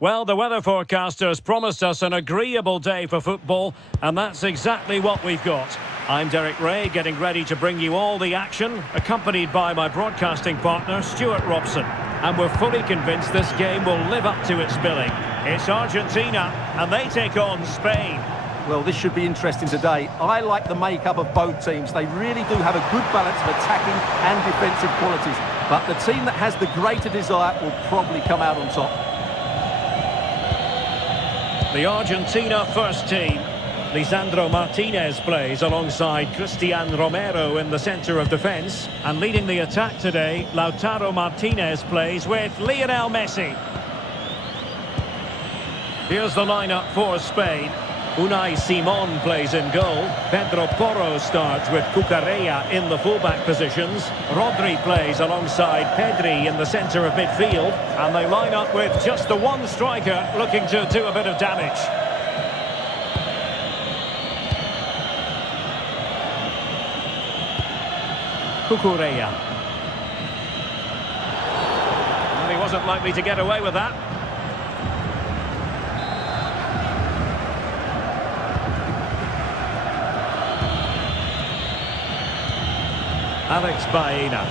Well, the weather forecasters promised us an agreeable day for football, and that's exactly what we've got. I'm Derek Ray, getting ready to bring you all the action, accompanied by my broadcasting partner, Stuart Robson. And we're fully convinced this game will live up to its billing. It's Argentina, and they take on Spain. Well, this should be interesting today. I like the makeup of both teams. They really do have a good balance of attacking and defensive qualities. But the team that has the greater desire will probably come out on top. The Argentina first team. Lisandro Martinez plays alongside Cristian Romero in the centre of defence. And leading the attack today, Lautaro Martinez plays with Lionel Messi. Here's the lineup for Spain. Unai Simon plays in goal. Pedro Porro starts with Cucurella in the fullback positions. Rodri plays alongside Pedri in the centre of midfield. And they line up with just the one striker looking to do a bit of damage. Cucurella. And he wasn't likely to get away with that. Alex Baena.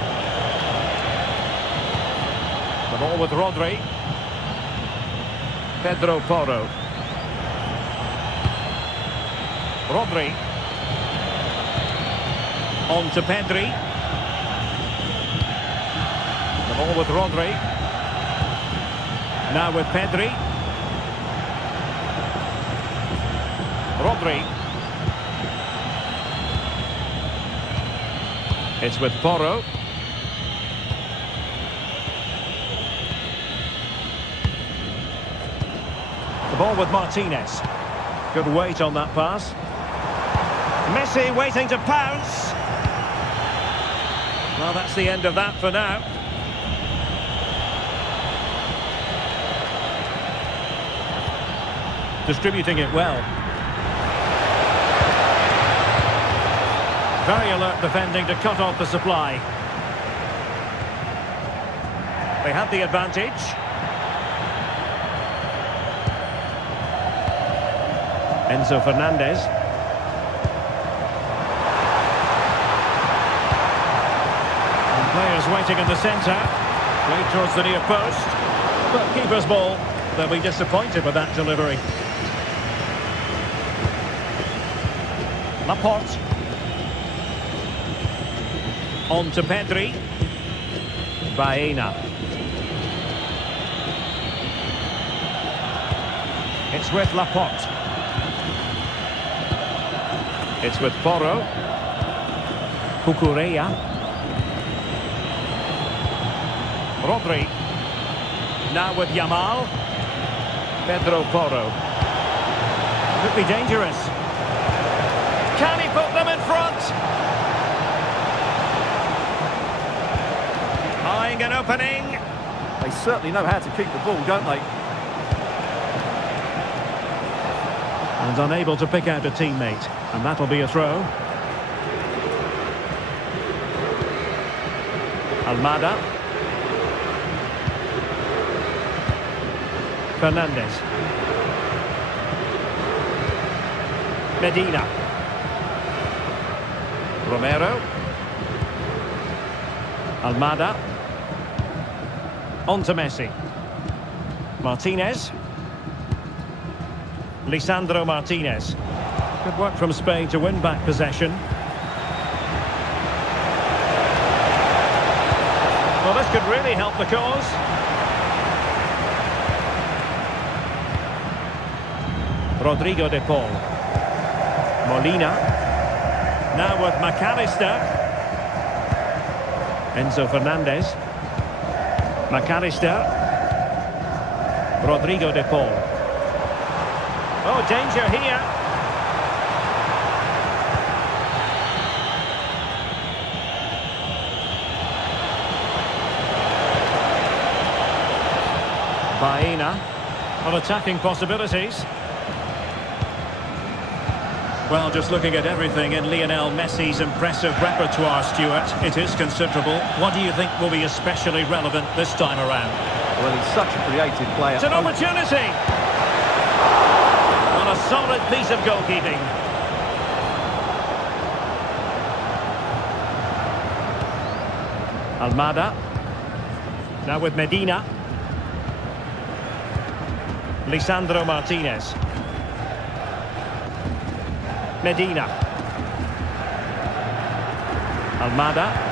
The ball with Rodri. Pedro Porro. Rodri. On to Pedri. The ball with Rodri. Now with Pedri. Rodri. It's with Porro. The ball with Martinez. Good weight on that pass. Messi waiting to pounce. Well, that's the end of that for now. Distributing it well. Very alert defending to cut off the supply. They had the advantage. Enzo Fernandez. And players waiting in the centre. Played towards the near post. But keeper's ball. They'll be disappointed with that delivery. Laporte. On to Pedri. Baena. It's with Laporte. It's with Porro. Cucurella. Rodri. Now with Yamal. Pedro Porro. Could be dangerous. Can he put them in front? Eyeing an opening. They certainly know how to keep the ball, don't they? And unable to pick out a teammate. And that'll be a throw. Almada. Fernandez. Medina. Romero. Almada. On to Messi. Martinez. Lisandro Martinez. Good work from Spain to win back possession. Well, this could really help the cause. Rodrigo de Paul. Molina. Now with McAllister. Enzo Fernandez. McAllister. Rodrigo de Paul. Oh, danger here. Baena. On attacking possibilities. Well, just looking at everything in Lionel Messi's impressive repertoire, Stuart, it is considerable. What do you think will be especially relevant this time around? Well, he's such a creative player. It's an opportunity. On a solid piece of goalkeeping. Almada. Now with Medina. Lisandro Martinez. Medina. Almada.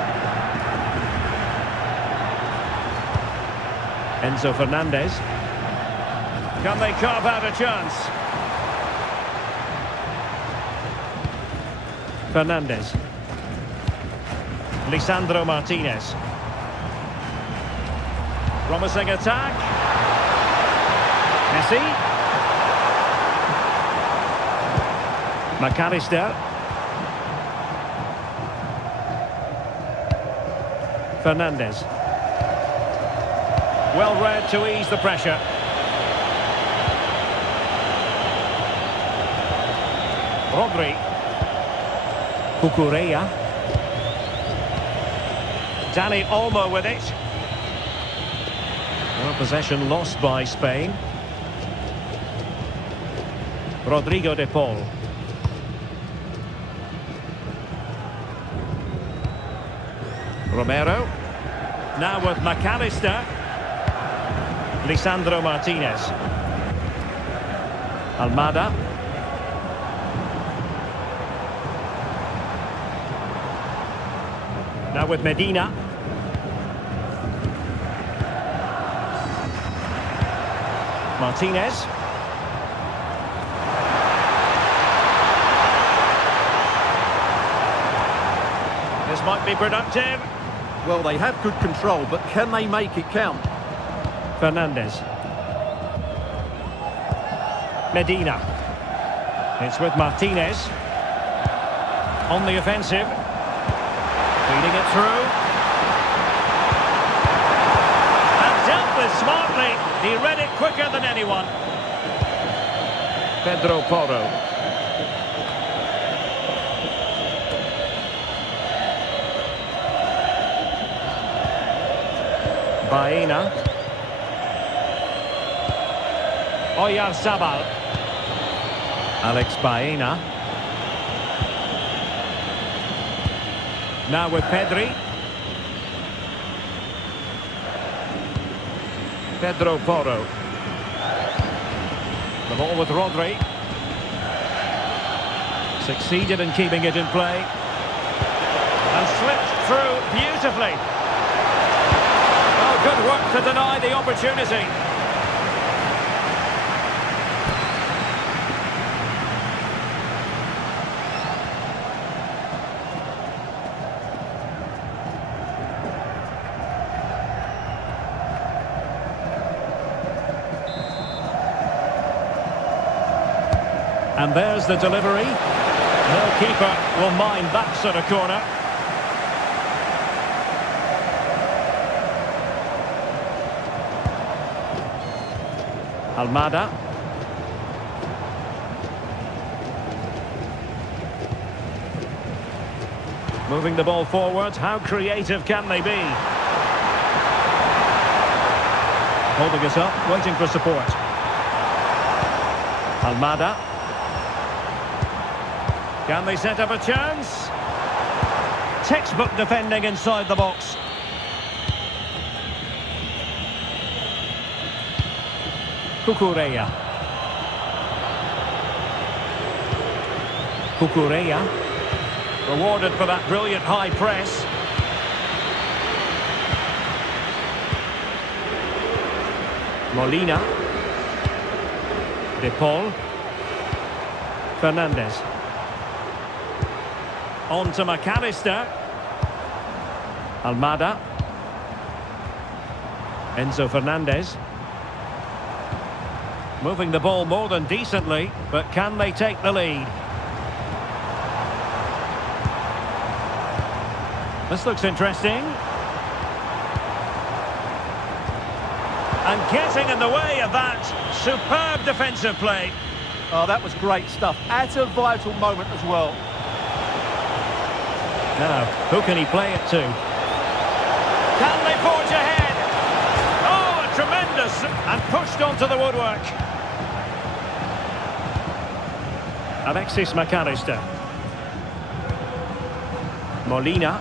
Enzo Fernandez. Can they carve out a chance? Fernandez. Lisandro Martinez. Promising attack. Messi. McAllister. Fernandez. Well read to ease the pressure. Rodri. Cucurella. Dani Olmo with it. Well, possession lost by Spain. Rodrigo de Paul. Romero. Now with McAllister. Lisandro Martinez. Almada. Now with Medina. Martinez. This might be productive. Well, they have good control, but can they make it count? Fernandez. Medina. It's with Martinez. On the offensive. Feeding it through. And dealt with smartly. He read it quicker than anyone. Pedro Porro. Baena. Oyarzabal. Alex Baena. Now with Pedri. Pedro Porro. The ball with Rodri. Succeeded in keeping it in play. And slipped through beautifully. Oh, good work to deny the opportunity. And there's the delivery. No keeper will mind that sort of corner. Almada. Moving the ball forward. How creative can they be? Holding it up, waiting for support. Almada. Can they set up a chance? Textbook defending inside the box. Cucurella. Cucurella. Rewarded for that brilliant high press. Molina. De Paul. Fernandez. On to McAllister. Almada. Enzo Fernandez. Moving the ball more than decently, but can they take the lead? This looks interesting. And getting in the way of that superb defensive play. Oh, that was great stuff. At a vital moment as well. Now, who can he play it to? Can they forge ahead? Oh, a tremendous And pushed onto the woodwork. Alexis McAllister. Molina.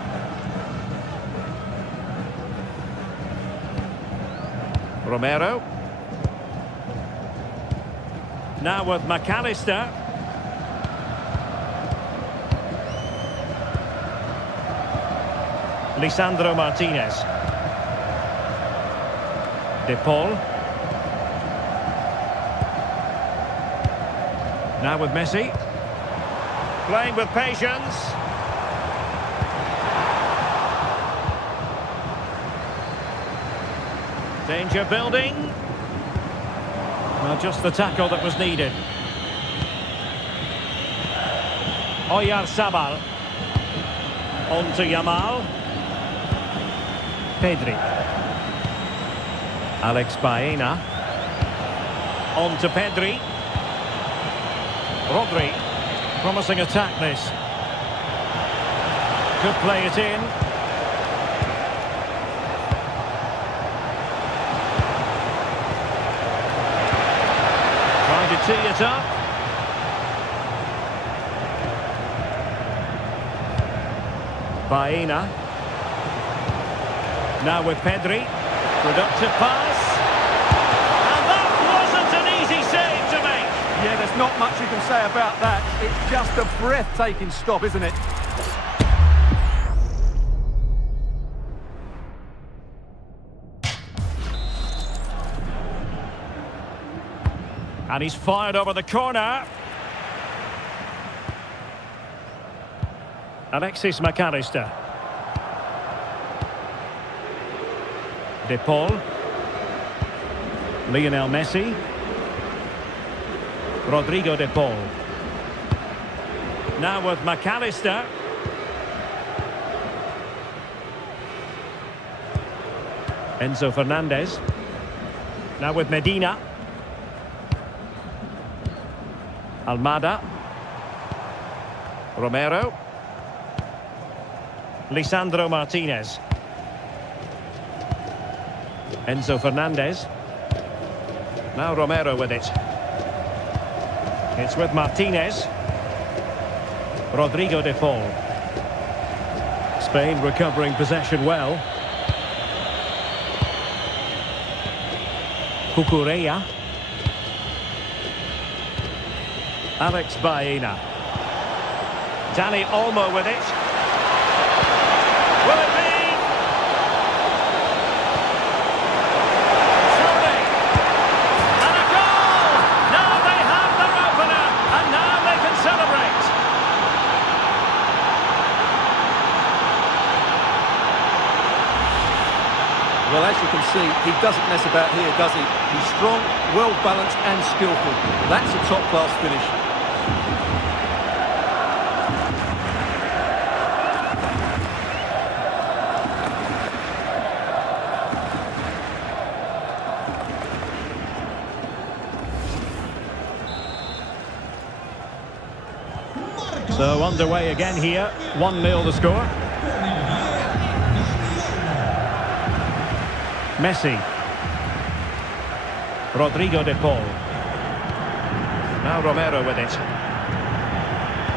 Romero. Now with McAllister. Lisandro Martinez. De Paul. Now with Messi. Playing with patience. Danger building. Well, just the tackle that was needed. Oyarzabal. On to Yamal. Pedri. Alex Baena. On to Pedri. Rodri. Promising attack this. Could play it in. Trying to tee it up. Baena. Now with Pedri. Productive pass. And that wasn't an easy save to make. Yeah, there's not much you can say about that. It's just a breathtaking stop, isn't it? And he's fired over the corner. Alexis McAllister. De Paul. Lionel Messi. Rodrigo De Paul. Now with McAllister. Enzo Fernandez. Now with Medina. Almada. Romero. Lisandro Martinez. Enzo Fernandez. Now Romero with it. It's with Martinez. Rodrigo De Paul. Spain recovering possession well. Cucurella. Alex Baena. Dani Olmo with it. Will it be? Surely. And a goal! Now they have their opener, and now they can celebrate. Well, as you can see, he doesn't mess about here, does he? He's strong, well-balanced and skillful. That's a top-class finish. So underway again here, 1-0 the score. Messi. Rodrigo De Paul. Now Romero with it.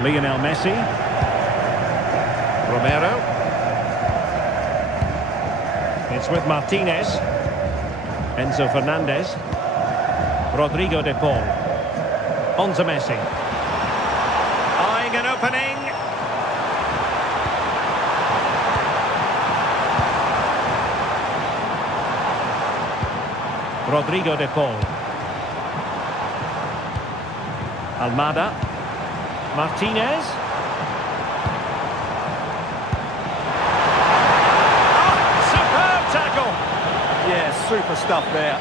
Lionel Messi. Romero. It's with Martinez. Enzo Fernandez. Rodrigo De Paul. On to Messi. Eyeing an opening. Rodrigo De Paul. Almada. Martinez. Oh, superb tackle. Yeah, super stuff there.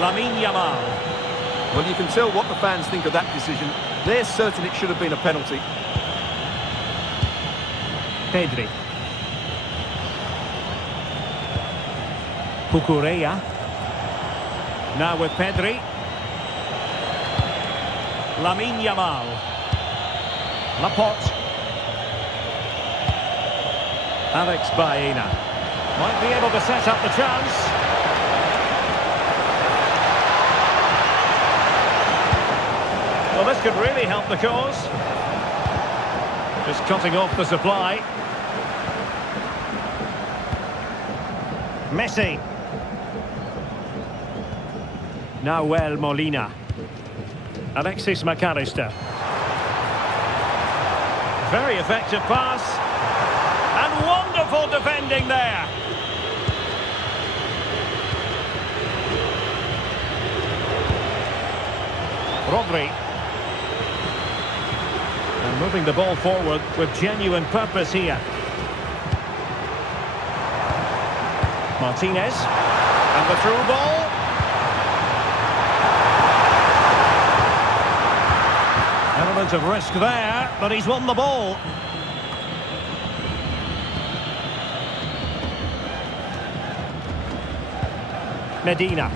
Lamine Yamal. Well, you can tell what the fans think of that decision. They're certain it should have been a penalty. Pedri. Cucurella. Now with Pedri. Lamine Yamal. Laporte. Alex Baena. Might be able to set up the chance. This could really help the cause. Just cutting off the supply. Messi. Nahuel Molina. Alexis McAllister. Very effective pass. And wonderful defending there. Rodri. And moving the ball forward with genuine purpose here. Martinez. And the through ball. Element of risk there, but he's won the ball. Medina.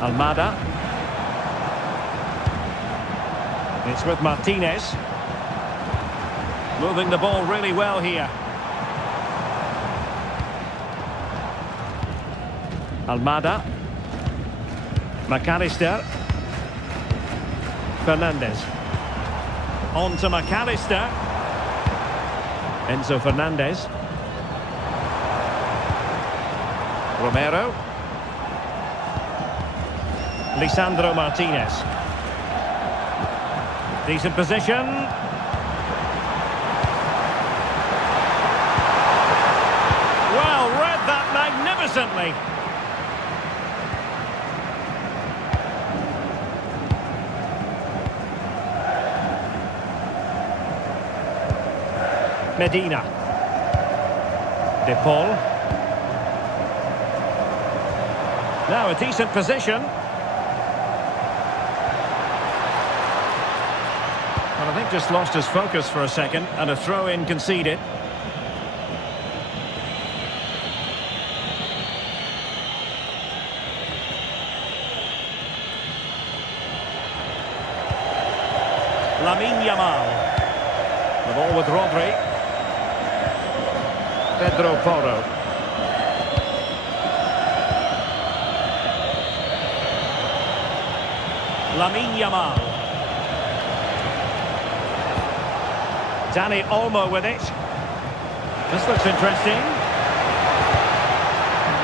Almada. It's with Martinez. Moving the ball really well here. Almada. McAllister. Fernandez. On to McAllister. Enzo Fernandez. Romero. Lisandro Martinez. Decent position. Well, read that magnificently. Medina. De Paul. Now a decent position. Well, I think just lost his focus for a second and a throw-in conceded. Lamine Yamal. The ball with Rodri. Pedro Porro. Lamine Yamal. Dani Olmo with it. This looks interesting.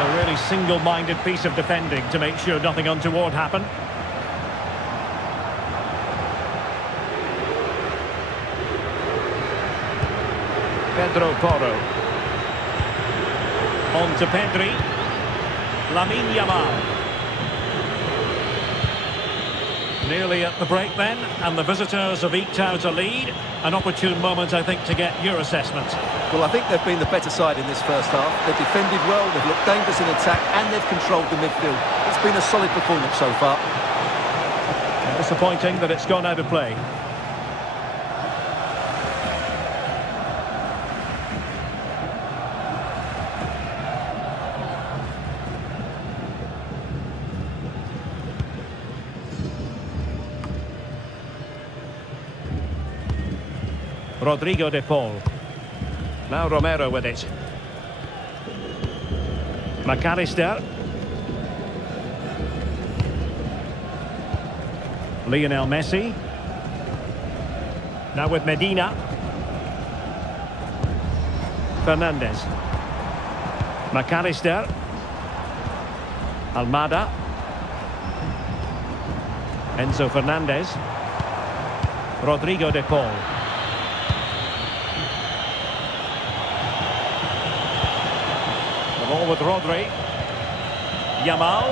A really single-minded piece of defending to make sure nothing untoward happened. Pedro Porro. On to Pedri. Lamine Yamal. Nearly at the break then, and the visitors have eked out a lead. An opportune moment, I think, to get your assessment. Well, I think they've been the better side in this first half. They've defended well, they've looked dangerous in attack, and they've controlled the midfield. It's been a solid performance so far. Disappointing that it's gone out of play. Rodrigo de Paul. Now Romero with it. McAllister. Lionel Messi. Now with Medina. Fernandez. McAllister. Almada. Enzo Fernandez. Rodrigo de Paul. Ball with Rodri. Yamal.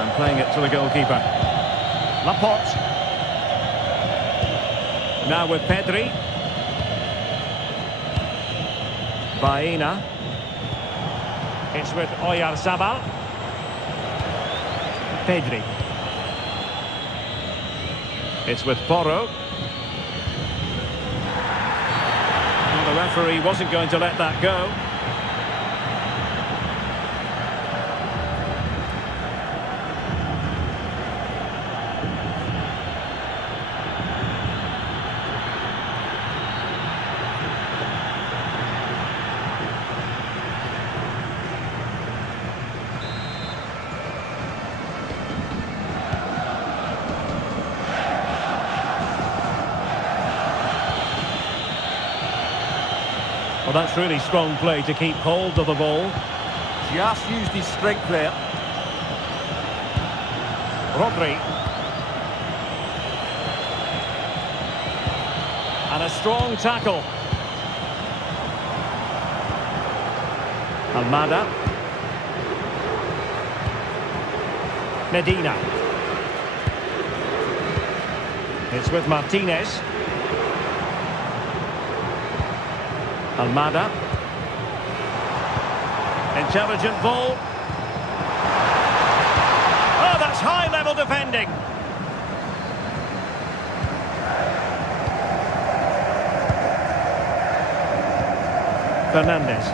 And playing it to the goalkeeper. Laporte. Now with Pedri. Baena. It's with Oyarzabal. Pedri. It's with Porro. The referee wasn't going to let that go. that's really strong play to keep hold of the ball. Just used his strength there. Rodri. And a strong tackle. Almada. Medina. It's with Martinez. Almada. Intelligent ball. Oh, that's high-level defending. Fernandez.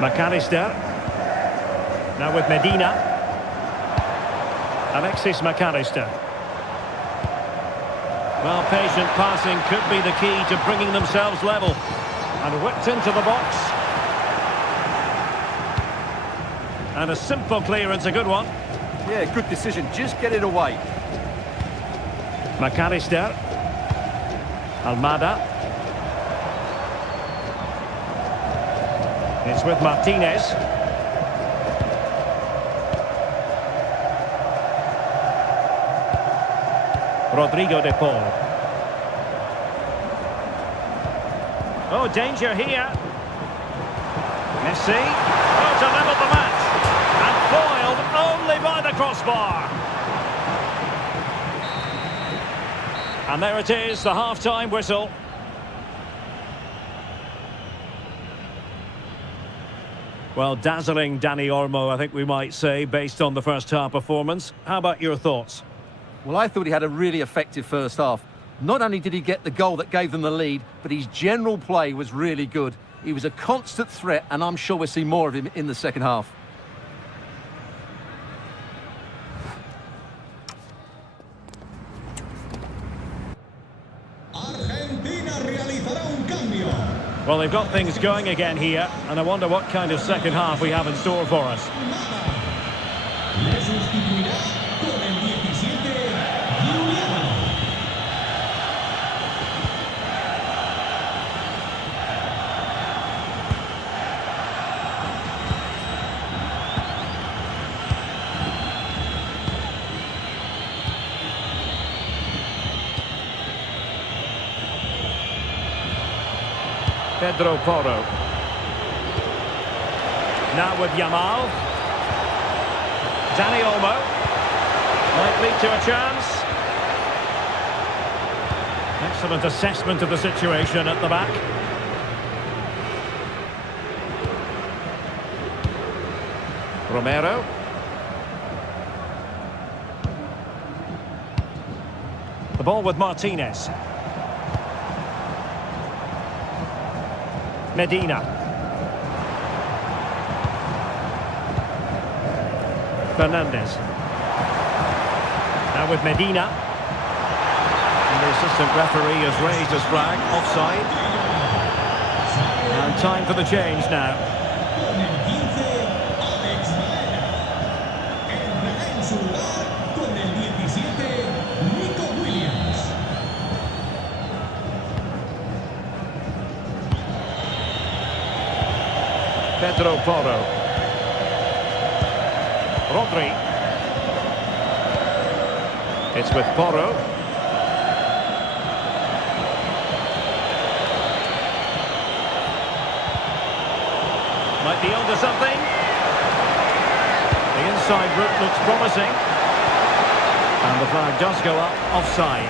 McAllister. Now with Medina. Alexis McAllister. Well, patient passing could be the key to bringing themselves level. And whipped into the box. And a simple clearance, a good one. Yeah, good decision. Just get it away. McAllister. Almada. It's with Martinez. Rodrigo de Paul. Oh, danger here. Messi. Oh, to level the match. And foiled only by the crossbar. And there it is, the half-time whistle. Well, dazzling Dani Olmo, I think we might say, based on the first half performance. How about your thoughts? Well, I thought he had a really effective first half. Not only did he get the goal that gave them the lead, but his general play was really good. He was a constant threat, and I'm sure we'll see more of him in the second half. Argentina realizará un cambio. Well, they've got things going again here, and I wonder what kind of second half we have in store for us. Le sustituirá con el 17, Juliano. Pedro Porro. Now with Yamal. Dani Olmo. Might lead to a chance. Excellent assessment of the situation at the back. Romero. The ball with Martinez. Medina. Fernandez. Now with Medina. And the assistant referee has raised his flag. Offside. And time for the change now. Con el 15, Alex Baena. Entrará en su lugar con el 17, Nico Williams. Pedro Porro. Rodri. It's with Porro. Might be onto something. The inside route looks promising. And the flag does go up offside.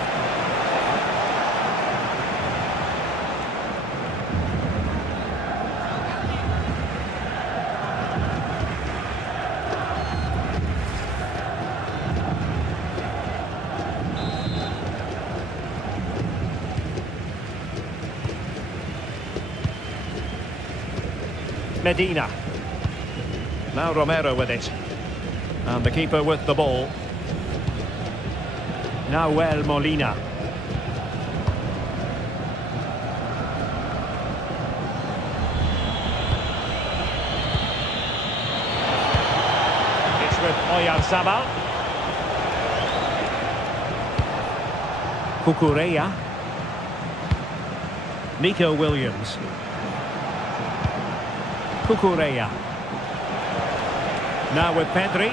Medina. Now Romero with it. And the keeper with the ball. Nahuel Molina. It's with Oyarzabal. Cucurella. Nico Williams. Cucurella. Now with Pedri.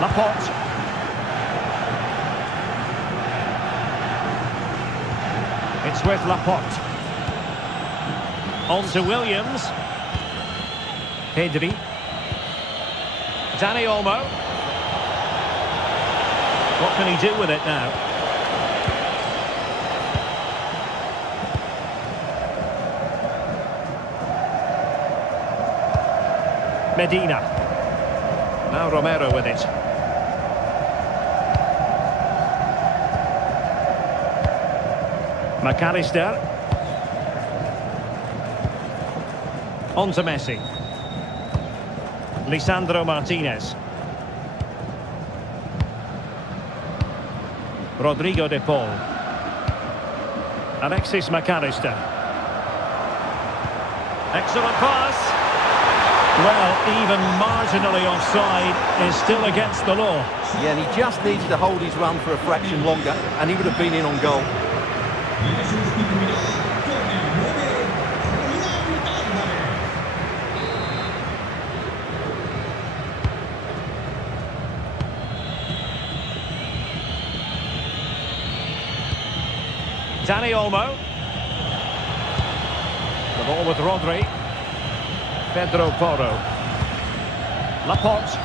Laporte. It's with Laporte. On to Williams. Pedri. Dani Olmo. What can he do with it now? Medina. Now Romero with it. McAllister. On to Messi. Lisandro Martinez. Rodrigo de Paul. Alexis McAllister. Excellent pass. Well, even marginally offside is still against the law. Yeah, and he just needed to hold his run for a fraction longer, and he would have been in on goal. Y le sustituirá con el 9, Julián Álvarez. Dani Olmo. The ball with Rodri. Pedro Porro. Laporte.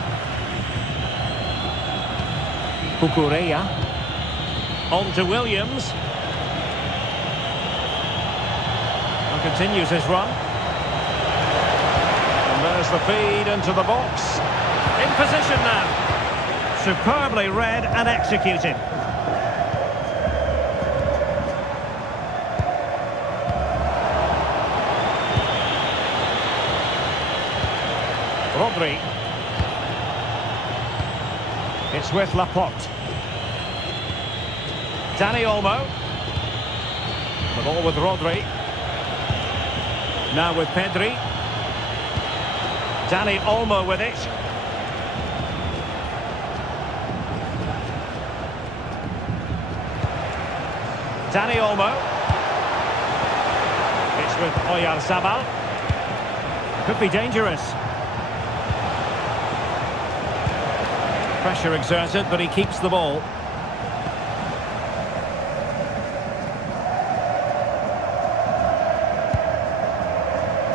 Cucurella. On to Williams. And continues his run. And there's the feed into the box. In position now. Superbly read and executed. Rodri. It's with Laporte. Dani Olmo. The ball with Rodri. Now with Pedri. Dani Olmo with it. Dani Olmo. It's with Oyarzabal. Could be dangerous. Pressure exerted, but he keeps the ball.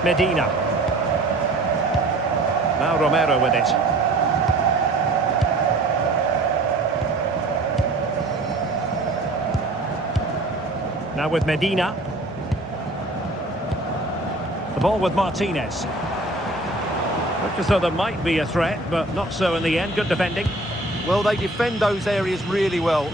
Medina. Now Romero with it. Now with Medina. The ball with Martinez. Looked as though there might be a threat, but not so in the end. Good defending. Well, they defend those areas really well.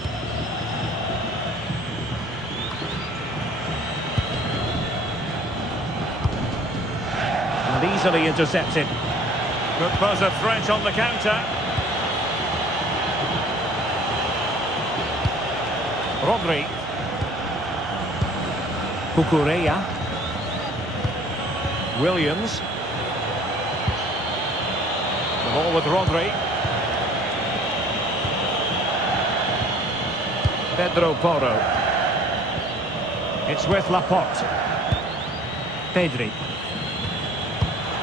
And easily intercepted. Could pose a threat on the counter. Rodri. Cucurella. Williams. The ball with Rodri. Pedro Porro. It's with Laporte. Pedri.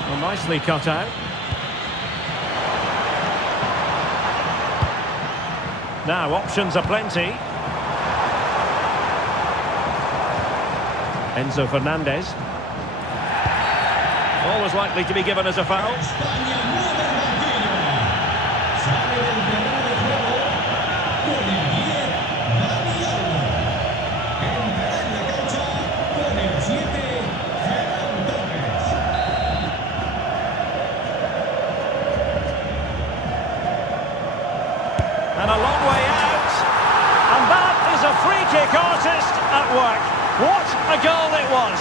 Well, nicely cut out. Now options are plenty. Enzo Fernandez. Always likely to be given as a foul. España mueve el banquillo. Sale del terreno de juego con el 10, Dani Olmo. Entrará en la cancha con el 7, Ferran Torres. And a long way out. And that is a free kick artist at work. What a goal it was.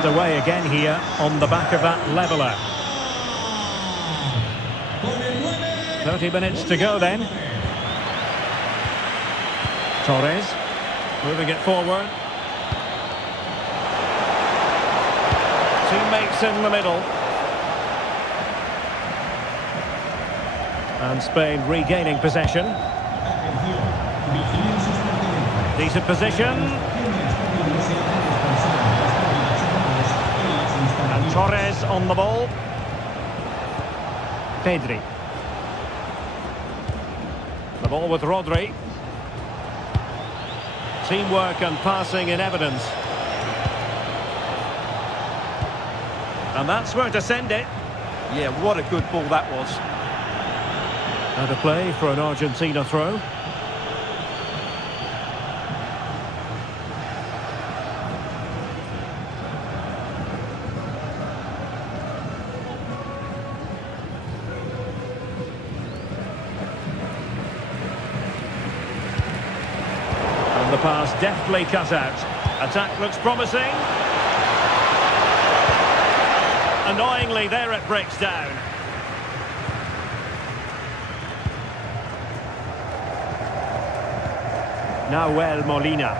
underway again here on the back of that leveller. 30 minutes to go then. Torres moving it forward. Teammates in the middle. And Spain regaining possession. Decent position. And Torres on the ball. Pedri. The ball with Rodri. Teamwork and passing in evidence. And that's where to send it. Yeah, what a good ball that was. And a play for an Argentina throw. And the pass deftly cut out. Attack looks promising. Annoyingly, there it breaks down. Nahuel Molina.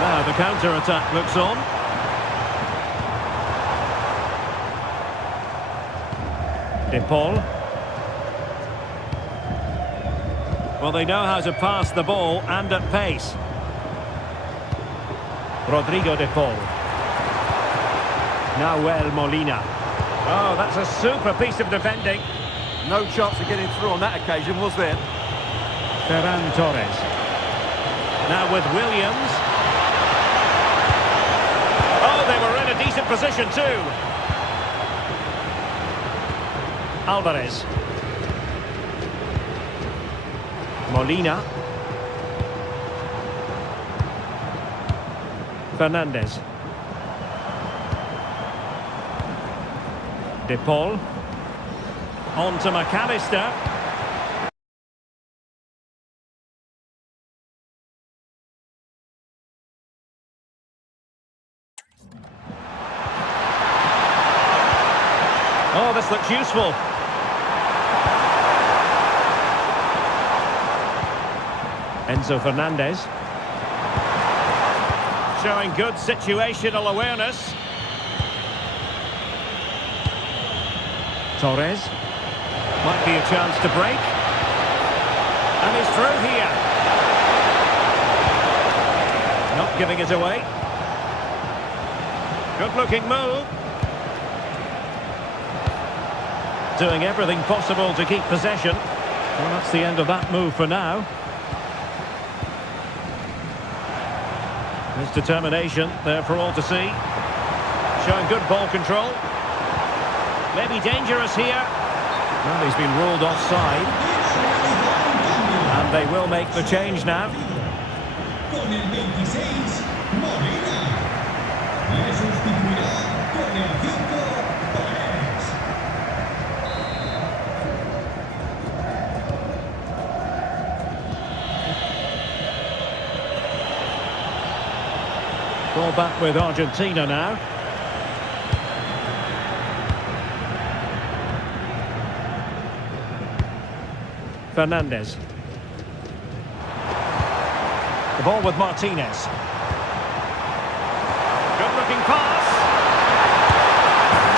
Now the counter-attack looks on. De Paul. Well, they know how to pass the ball and at pace. Rodrigo De Paul. Nahuel Molina. Oh, that's a super piece of defending. No chance of getting through on that occasion, was there? Ferran Torres. Now with Williams. Oh, they were in a decent position too. Alvarez. Molina. Fernandez. De Paul. On to McAllister. Oh, this looks useful. Enzo Fernandez. Showing good situational awareness. Torres. Might be a chance to break. And he's through here. Not giving it away. Good looking move. Doing everything possible to keep possession. Well, that's the end of that move for now. His determination there for all to see. Showing good ball control. Maybe dangerous here. Well, he's been ruled offside. And they will make the change now. Con el 26, Molina. Le sustituirá con el 5, Torres. Ball back with Argentina now. Fernandez. The ball with Martinez. Good looking pass.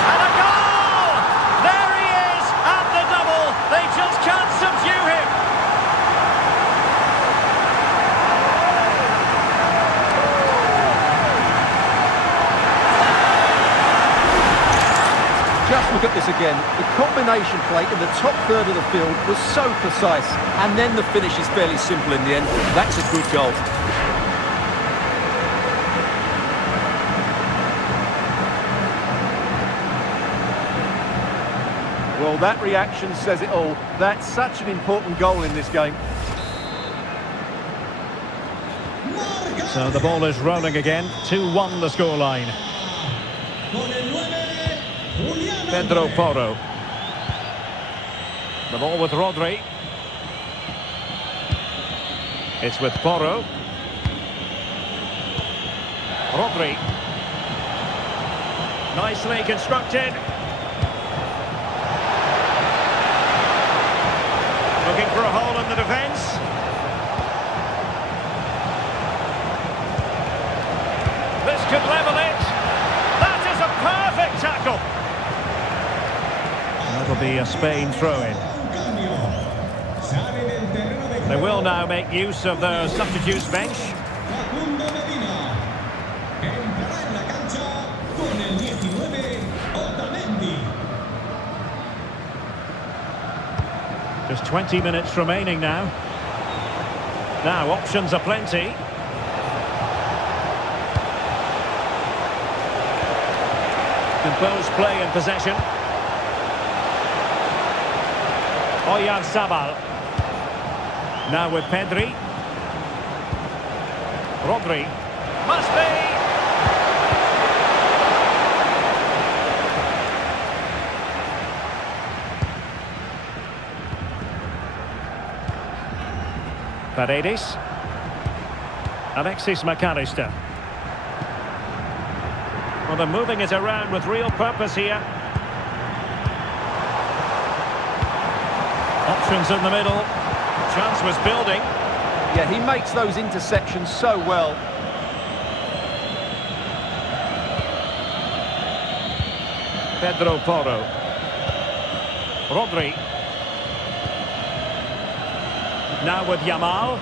And a goal! There he is at the double. They just can't subdue him. Just look at this again. The combination play in the top third of the field was so precise. And then the finish is fairly simple in the end. That's a good goal. Well, that reaction says it all. That's such an important goal in this game. So the ball is rolling again. 2-1 the scoreline. Con el 9, Julián Pedro Álvarez. Porro. The ball with Rodri. It's with Porro. Rodri. Nicely constructed. Looking for a hole in the defence. This could level it. That is a perfect tackle. That'll be a Spain throw-in. They will now make use of their substitutes bench. Just 20 minutes remaining now. Now, options are plenty. Composed play in possession. Oyarzabal. Now with Pedri. Rodri. Must be! Paredes. Alexis McAllister. Well, they're moving it around with real purpose here. Options in the middle. Chance was building. Yeah, he makes those interceptions so well. Pedro Porro. Rodri. Now with Yamal.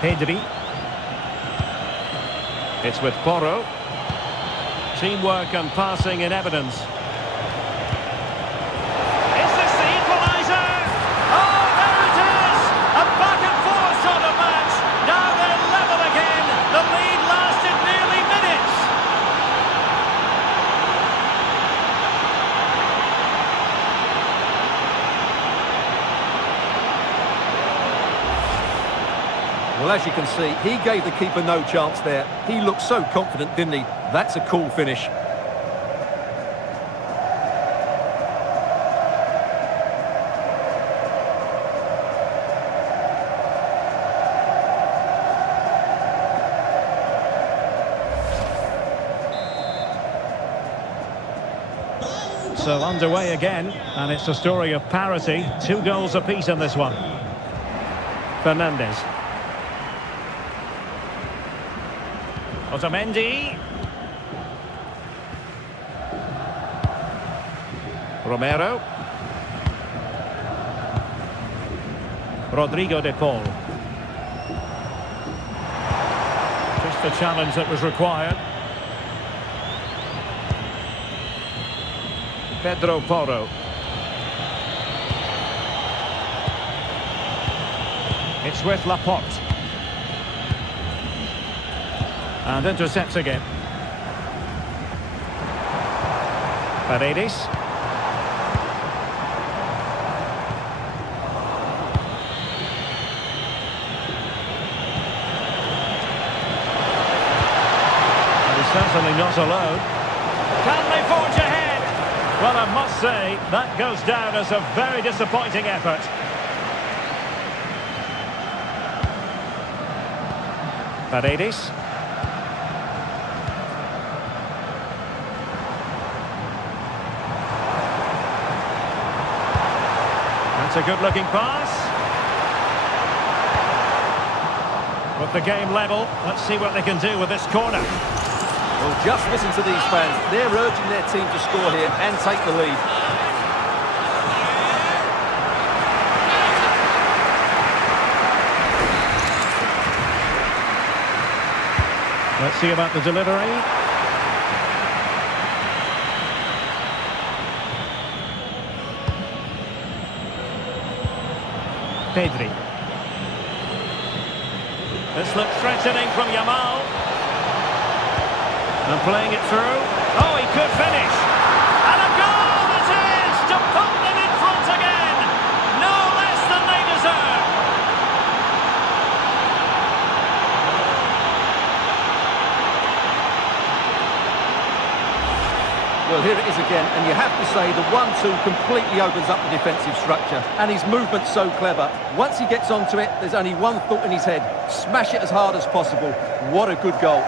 Pedri. It's with Porro. Teamwork and passing in evidence. Is this the equaliser? Oh, there it is! A back and forth sort of match. Now they're level again. The lead lasted nearly minutes. Well, as you can see, he gave the keeper no chance there. He looked so confident, didn't he? That's a cool finish. So underway again, and it's a story of parity. 2 goals apiece in this one. Fernandes. Otamendi. Romero. Rodrigo de Paul. Just the challenge that was required. Pedro Porro. It's with Laporte. And intercepts again. Paredes. And he's certainly not alone. Can they forge ahead? Well, I must say, that goes down as a very disappointing effort. Paredes. That's a good-looking pass. With the game level, let's see what they can do with this corner. Well, just listen to these fans. They're urging their team to score here and take the lead. Let's see about the delivery. Pedri. This looks threatening from Yamal. And playing it through. Oh, he could finish. And a goal it is to put them in front again. No less than they deserve. Well, here it is again, and you have to say the 1-2 completely opens up the defensive structure. And his movement's so clever. Once he gets onto it, there's only one thought in his head. Smash it as hard as possible. What a good goal.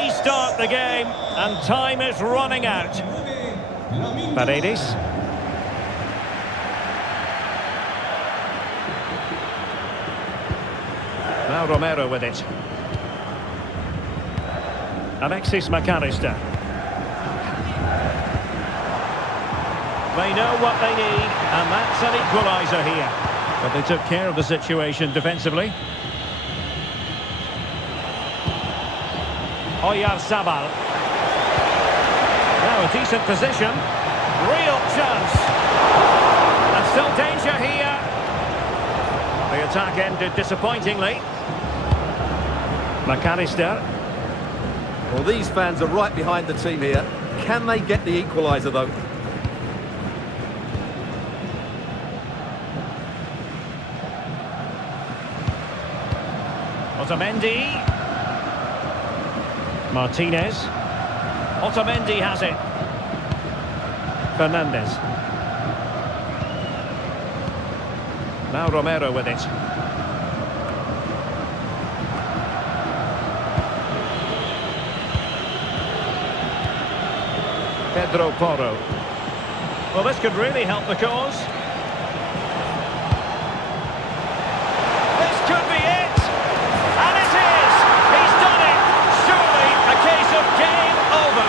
restart the game, and time is running out. Paredes. Now Romero with it. Alexis McAllister. They know what they need, and that's an equaliser here. But they took care of the situation defensively. Oyarzabal. Now a decent position. Real chance. And still danger here. The attack ended disappointingly. McAllister. Well, these fans are right behind the team here. Can they get the equaliser, though? Otamendi. Martinez. Otamendi has it. Fernandez. Now Romero with it. Pedro Porro. Well, this could really help the cause. This could be it! And it is! He's done it! Surely a case of game over.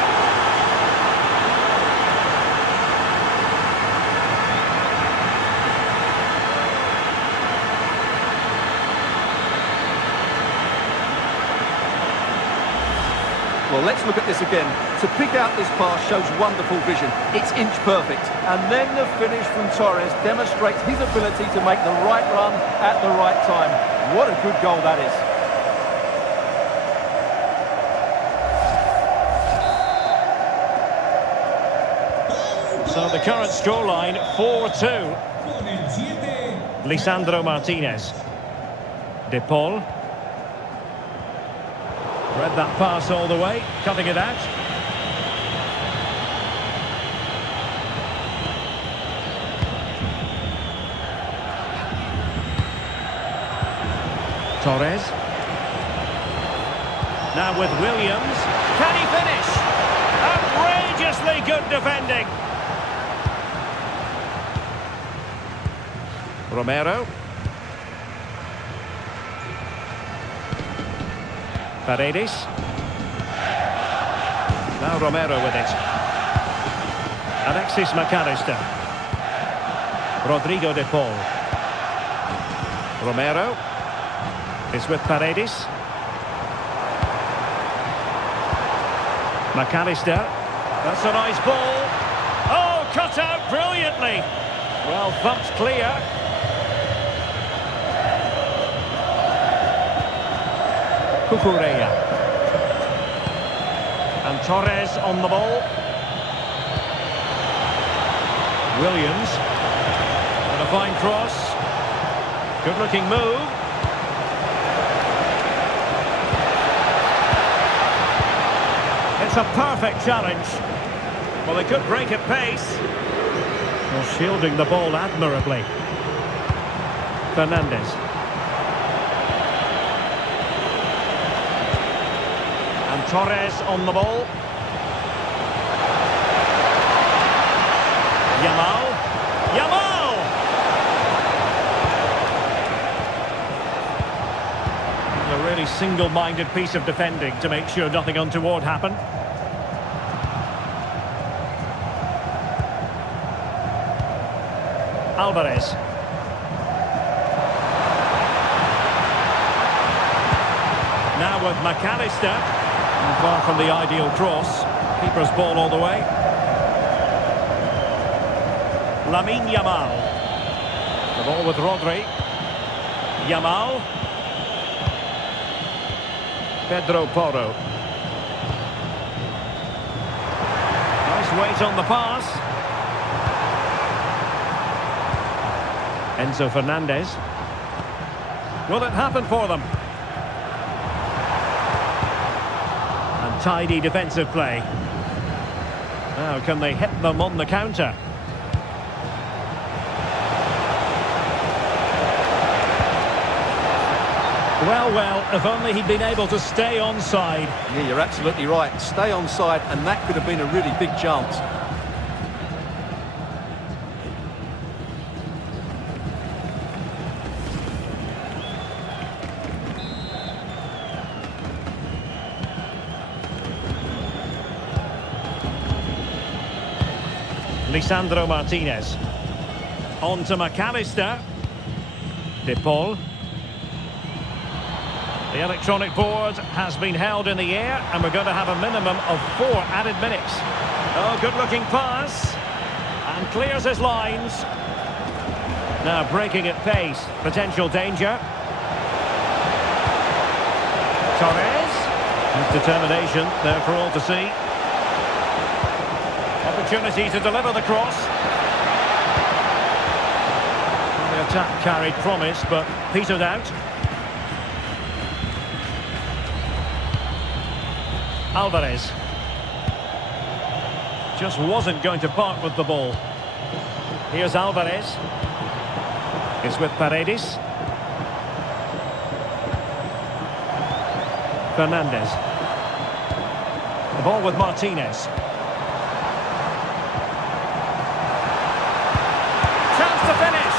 Well, let's look at this again. To pick out this pass shows wonderful vision. It's inch perfect. And then the finish from Torres demonstrates his ability to make the right run at the right time. What a good goal that is. So the current scoreline, 4-2. Lisandro Martinez. De Paul. Read that pass all the way, cutting it out. Torres. Now with Williams. Can he finish? Outrageously good defending. Romero. Paredes. Now Romero with it. Alexis McAllister. Rodrigo de Paul. Romero is with Paredes. McAllister. That's a nice ball. Oh, cut out brilliantly. Well thumped clear. Cucurella. And Torres on the ball. Williams. And a fine cross. Good looking move. It's a perfect challenge. Well, they could break at pace. Well, shielding the ball admirably. Fernandez. And Torres on the ball. Yamal. Yamal! A really single-minded piece of defending to make sure nothing untoward happened. Alvarez. Now with McAllister. Far from the ideal cross. Keeper's ball all the way. Lamine Yamal. The ball with Rodri. Yamal. Pedro Porro. Nice weight on the pass. Enzo Fernandez. Will it happen for them? And tidy defensive play. Now can they hit them on the counter? Well, if only he'd been able to stay onside. Yeah, you're absolutely right. Stay onside, and that could have been a really big chance. Lisandro Martinez. On to McAllister. De Paul. The electronic board has been held in the air, and we're going to have a minimum of 4 added minutes. Oh, good-looking pass. And clears his lines. Now breaking at pace. Potential danger. Torres. His determination there for all to see. Opportunity to deliver the cross. The attack carried promise, but petered out. Alvarez. Just wasn't going to part with the ball. Here's Alvarez. It's with Paredes. Fernandez. The ball with Martinez. Chance to finish.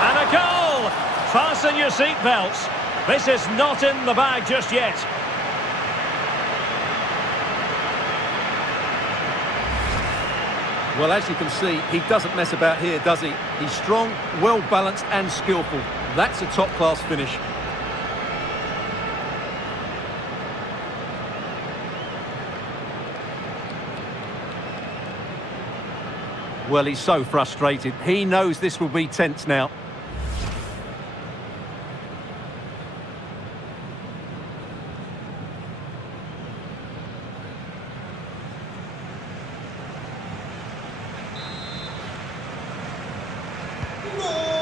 And a goal! Fasten your seatbelts. This is not in the bag just yet. Well, as you can see, he doesn't mess about here, does he? He's strong, well-balanced and skillful. That's a top-class finish. Well, he's so frustrated. He knows this will be tense now.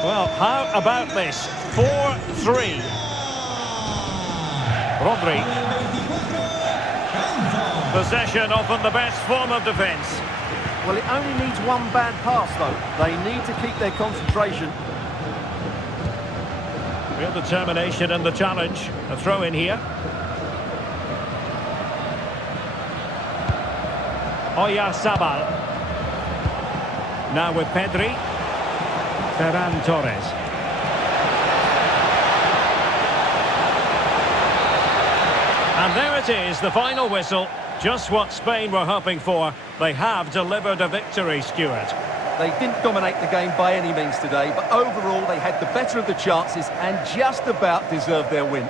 Well, how about this? 4-3. Rodri. Possession, often the best form of defence. Well, it only needs one bad pass, though. They need to keep their concentration. Real determination in the challenge. A throw in here. Oyarzabal. Now with Pedri. Ferran Torres. And there it is, the final whistle. Just what Spain were hoping for. They have delivered a victory, Stuart. They didn't dominate the game by any means today, but overall they had the better of the chances and just about deserved their win.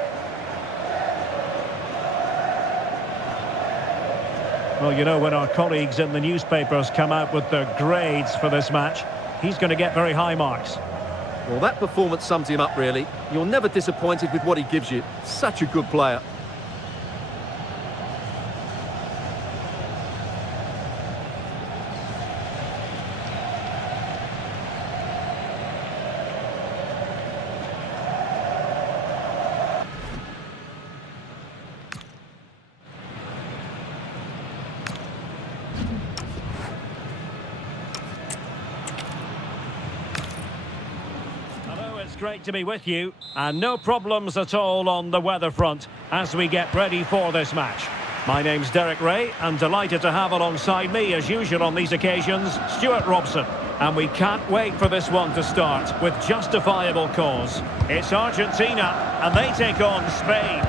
Well, you know, when our colleagues in the newspapers come out with their grades for this match, he's going to get very high marks. Well, that performance sums him up, really. You're never disappointed with what he gives you. Such a good player. It's great to be with you, and no problems at all on the weather front as we get ready for this match. My name's Derek Ray, and delighted to have alongside me, as usual on these occasions, Stuart Robson. And we can't wait for this one to start with justifiable cause. It's Argentina, and they take on Spain.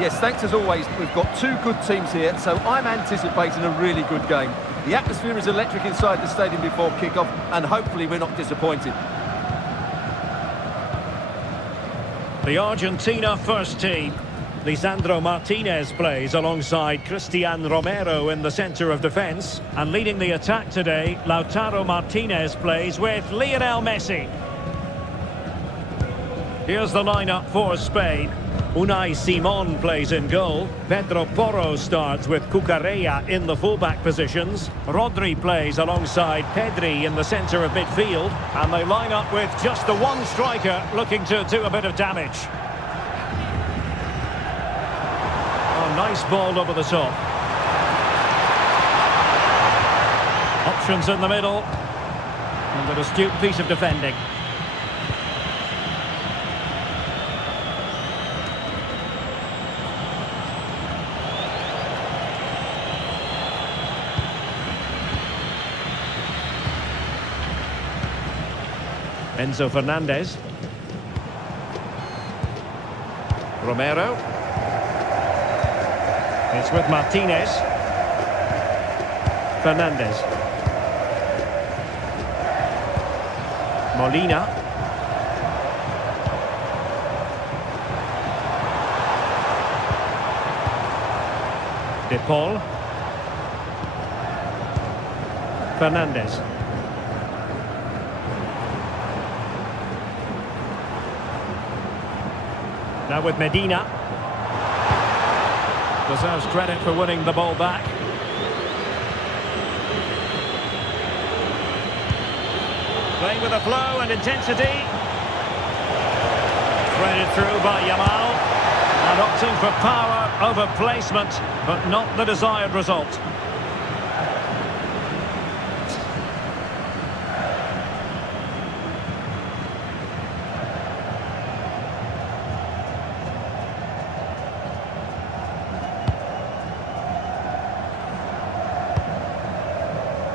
Yes, thanks as always. We've got two good teams here, so I'm anticipating a really good game. The atmosphere is electric inside the stadium before kick-off, and hopefully we're not disappointed. The Argentina first team. Lisandro Martinez plays alongside Cristian Romero in the centre of defence. And leading the attack today, Lautaro Martinez plays with Lionel Messi. Here's the lineup for Spain. Unai Simon plays in goal. Pedro Porro starts with Cucurella in the fullback positions. Rodri plays alongside Pedri in the centre of midfield. And they line up with just the one striker looking to do a bit of damage. Oh, nice ball over the top. Options in the middle. And an astute piece of defending. Enzo Fernandez. Romero. It's with Martinez. Fernandez. Molina. De Paul. Fernandez. Now with Medina. Deserves credit for winning the ball back. Playing with a flow and intensity. Threaded through by Yamal. And opting for power over placement, but not the desired result.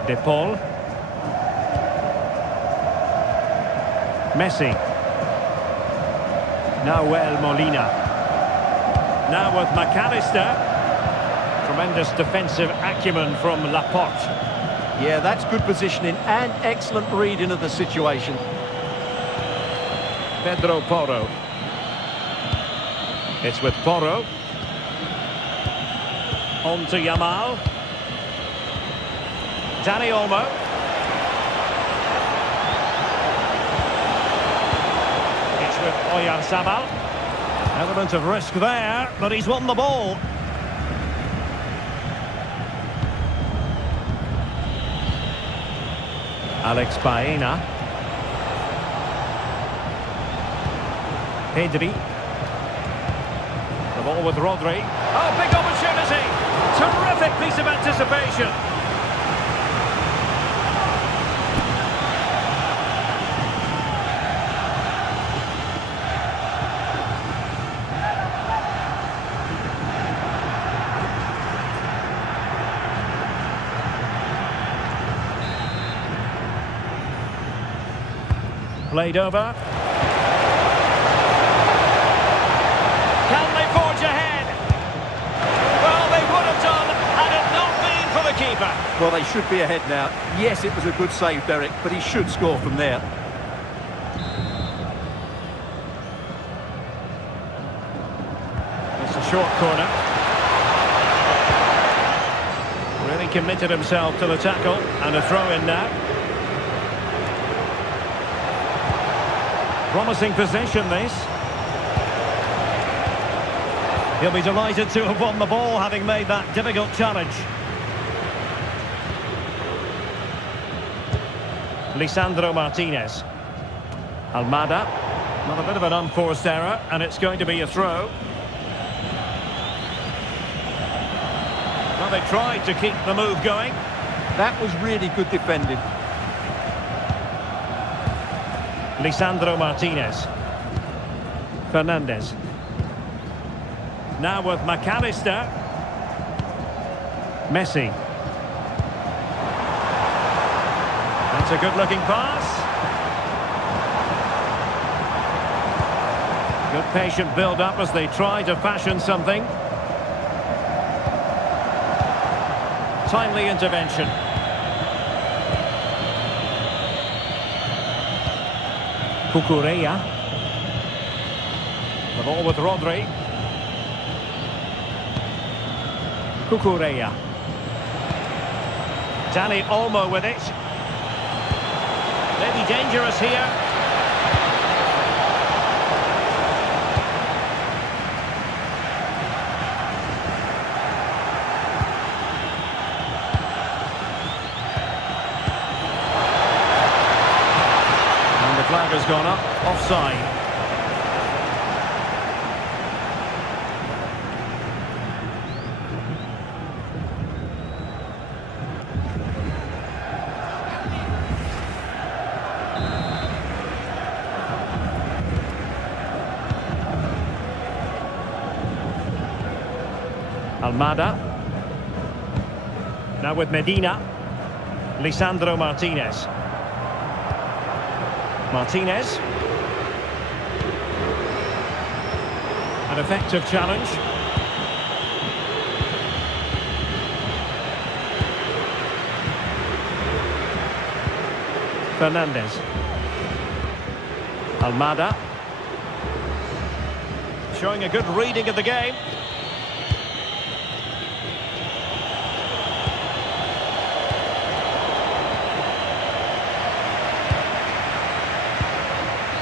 De Paul. Messi. Now Molina. Now with McAllister. Tremendous defensive acumen from Laporte. Yeah, that's good positioning and excellent reading of the situation. Pedro Porro. It's with Porro. On to Yamal. Dani Olmo. It's with Oyarzabal. Element of risk there, but he's won the ball. Alex Baena. Pedri. The ball with Rodri. Oh, big opportunity! Terrific piece of anticipation. Played over. Can they forge ahead? Well, they would have done had it not been for the keeper. Well, they should be ahead now. Yes, it was a good save, Derek, but he should score from there. It's a short corner. Really committed himself to the tackle, and a throw in now. Promising possession, this. He'll be delighted to have won the ball, having made that difficult challenge. Lisandro Martinez. Almada. Well, a bit of an unforced error, and it's going to be a throw. Well, they tried to keep the move going. That was really good defending. Lisandro Martinez. Fernandez. Now with McAllister. Messi. That's a good-looking pass. Good patient build-up as they try to fashion something. Timely intervention. Cucurella. The ball with Rodri. Cucurella. Dani Olmo with it. Maybe dangerous here. And the flag has gone up. Offside. Almada. Now with Medina. Lisandro Martinez. Martinez. An effective challenge. Fernandez. Almada. Showing a good reading of the game.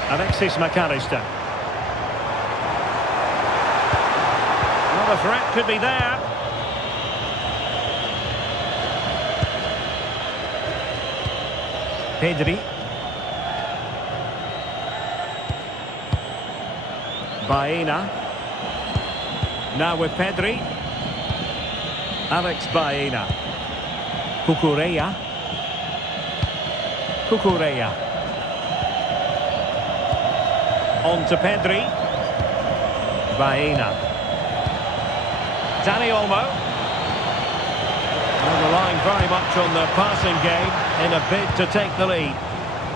Alexis McAllister. Another threat could be there. Pedri. Baena. Now with Pedri. Alex Baena. Cucurella. Cucurella. On to Pedri. Baena. Dani Olmo. And relying very much on the passing game in a bid to take the lead.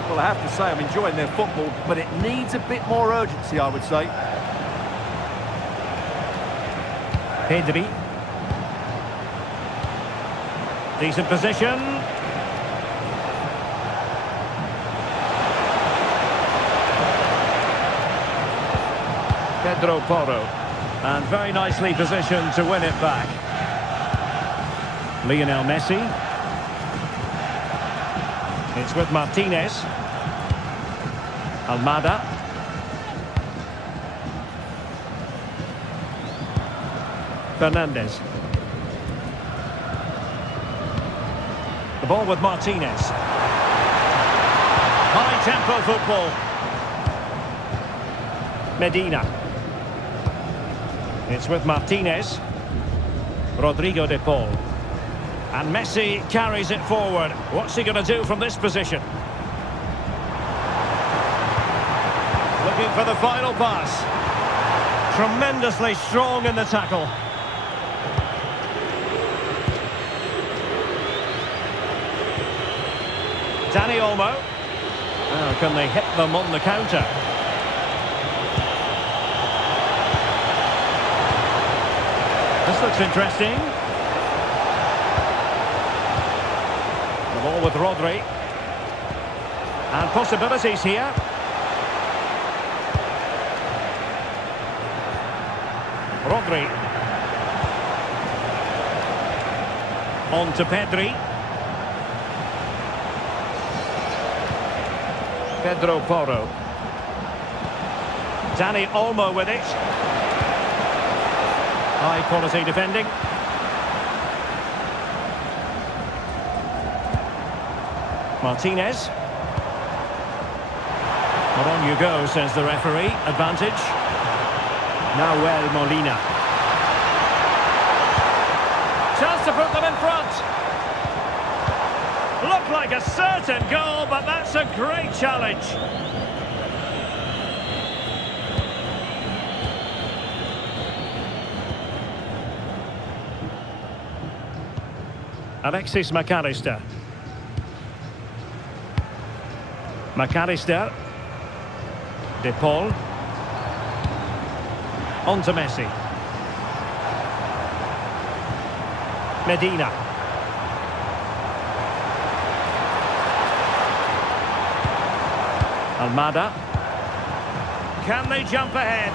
Well, I have to say I'm enjoying their football, but it needs a bit more urgency, I would say. Pedri. Decent position. Pedro Porro. And very nicely positioned to win it back. Lionel Messi. It's with Martinez. Almada. Fernandez. The ball with Martinez. High tempo football. Medina. It's with Martinez. Rodrigo de Paul. And Messi carries it forward. What's he going to do from this position? Looking for the final pass. Tremendously strong in the tackle. Dani Olmo. Now can they hit them on the counter? This looks interesting. The ball with Rodri. And possibilities here. Rodri. On to Pedri. Pedro Porro. Dani Olmo with it. High quality defending. Martinez. Well, on you go, says the referee. Advantage. Nahuel Molina. Chance to put them in front. Looked like a certain goal, but that's a great challenge. Alexis McAllister. McAllister. De Paul. On to Messi. Medina. Almada. Can they jump ahead?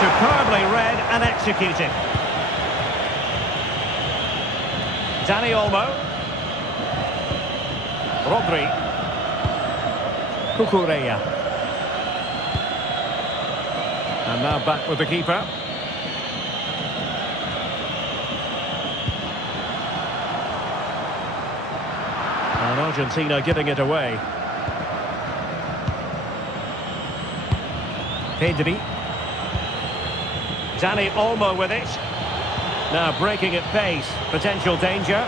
Superbly read and executed. Dani Olmo. Rodri. Cucurella. And now back with the keeper. And Argentina giving it away. Pedri. Dani Olmo with it. Now breaking at pace. Potential danger.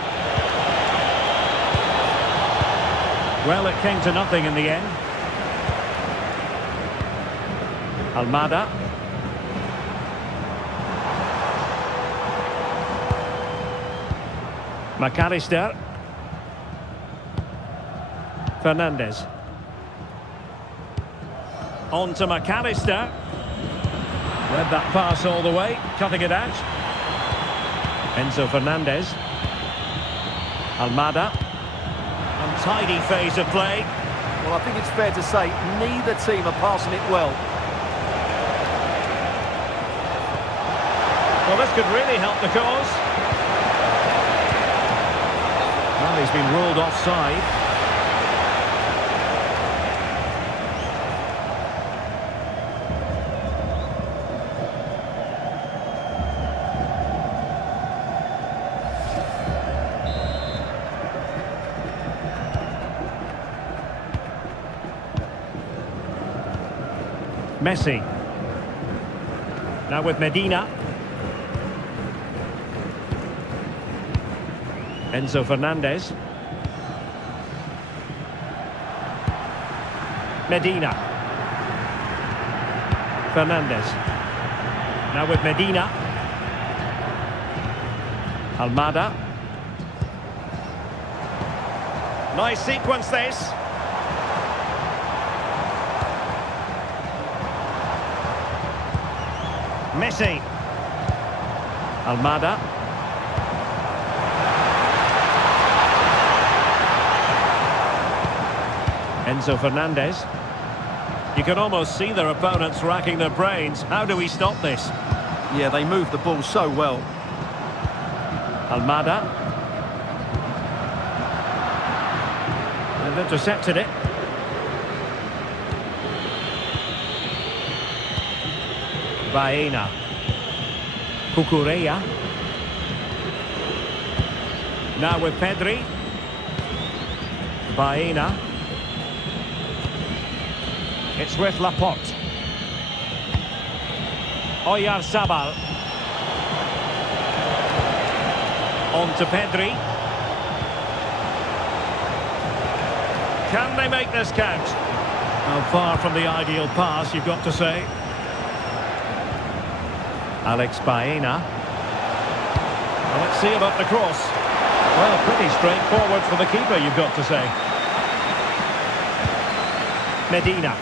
Well, it came to nothing in the end. Almada. McAllister. Fernandes. On to McAllister. Read that pass all the way, cutting it out. Enzo Fernandez. Almada. Untidy phase of play. Well, I think it's fair to say neither team are passing it well. Well, this could really help the cause. Well, he's been ruled offside. Messi. Now with Medina. Enzo Fernandez. Medina. Fernandez. Now with Medina. Almada. Nice sequence this. Messi. Almada. Enzo Fernandez. You can almost see their opponents racking their brains. How do we stop this? Yeah, they move the ball so well. Almada. They've intercepted it. Baena. Cucurella. Now with Pedri. Baena. It's with Laporte. Oyarzabal. On to Pedri. Can they make this count? Well, far from the ideal pass, you've got to say. Alex Baena. Well, let's see about the cross. Well, pretty straightforward for the keeper, you've got to say. Medina.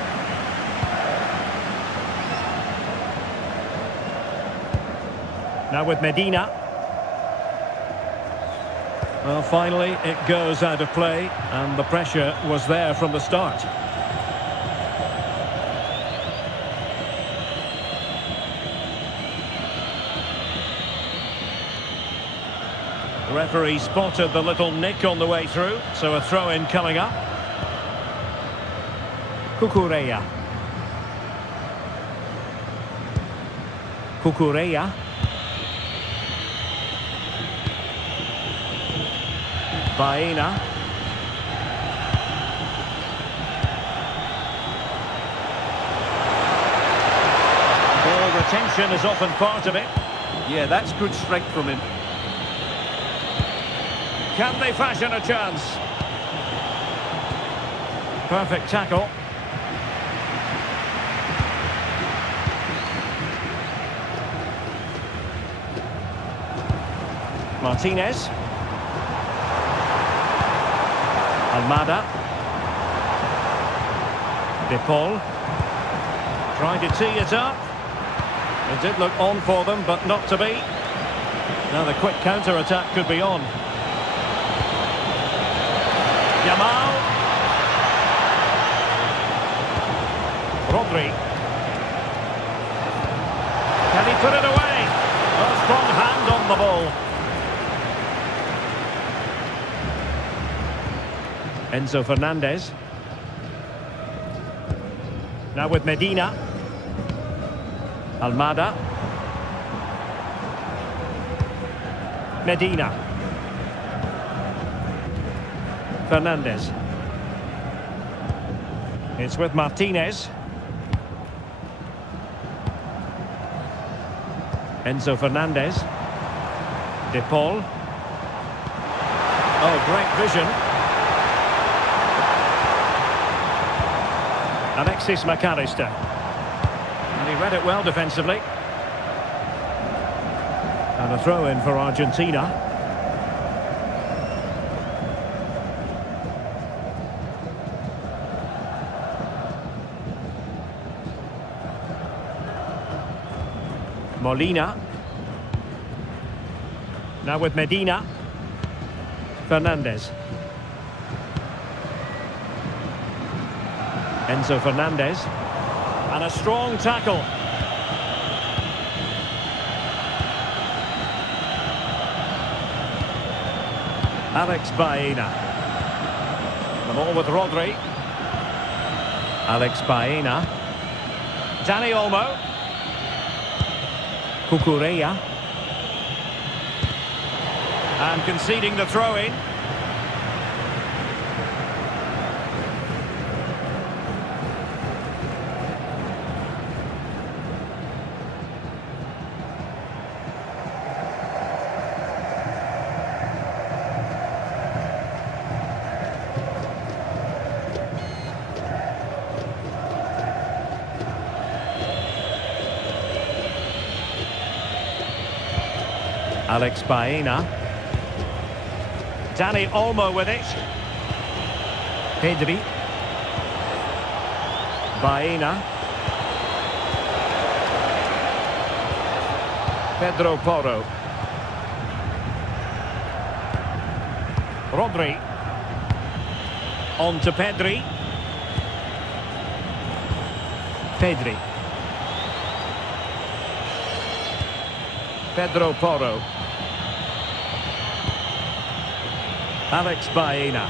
Now with Medina. Well, finally, it goes out of play, and the pressure was there from the start. The referee spotted the little nick on the way through, so a throw-in coming up. Cucurella. Cucurella. Baena. Ball retention is often part of it. Yeah, that's good strength from him. Can they fashion a chance? Perfect tackle. Martinez. Almada. De Paul. Trying to tee it up. It did look on for them, but not to be. Now the quick counter-attack could be on. Yamal. Rodri. Can he put it away? A strong hand on the ball. Enzo Fernandez. Now with Medina. Almada. Medina. Fernandez. It's with Martinez. Enzo Fernandez. De Paul. Oh, great vision. Alexis McAllister. And he read it well defensively. And a throw-in for Argentina. Molina. Now with Medina. Fernandez. Enzo Fernandez. And a strong tackle. Alex Baena. The ball with Rodri. Alex Baena. Dani Olmo. Cucurella. And conceding the throw-in. Alex Baena. Dani Olmo with it. Pedri. Baena. Pedro Porro. Rodri. On to Pedri. Pedri. Pedro Porro. Alex Baena.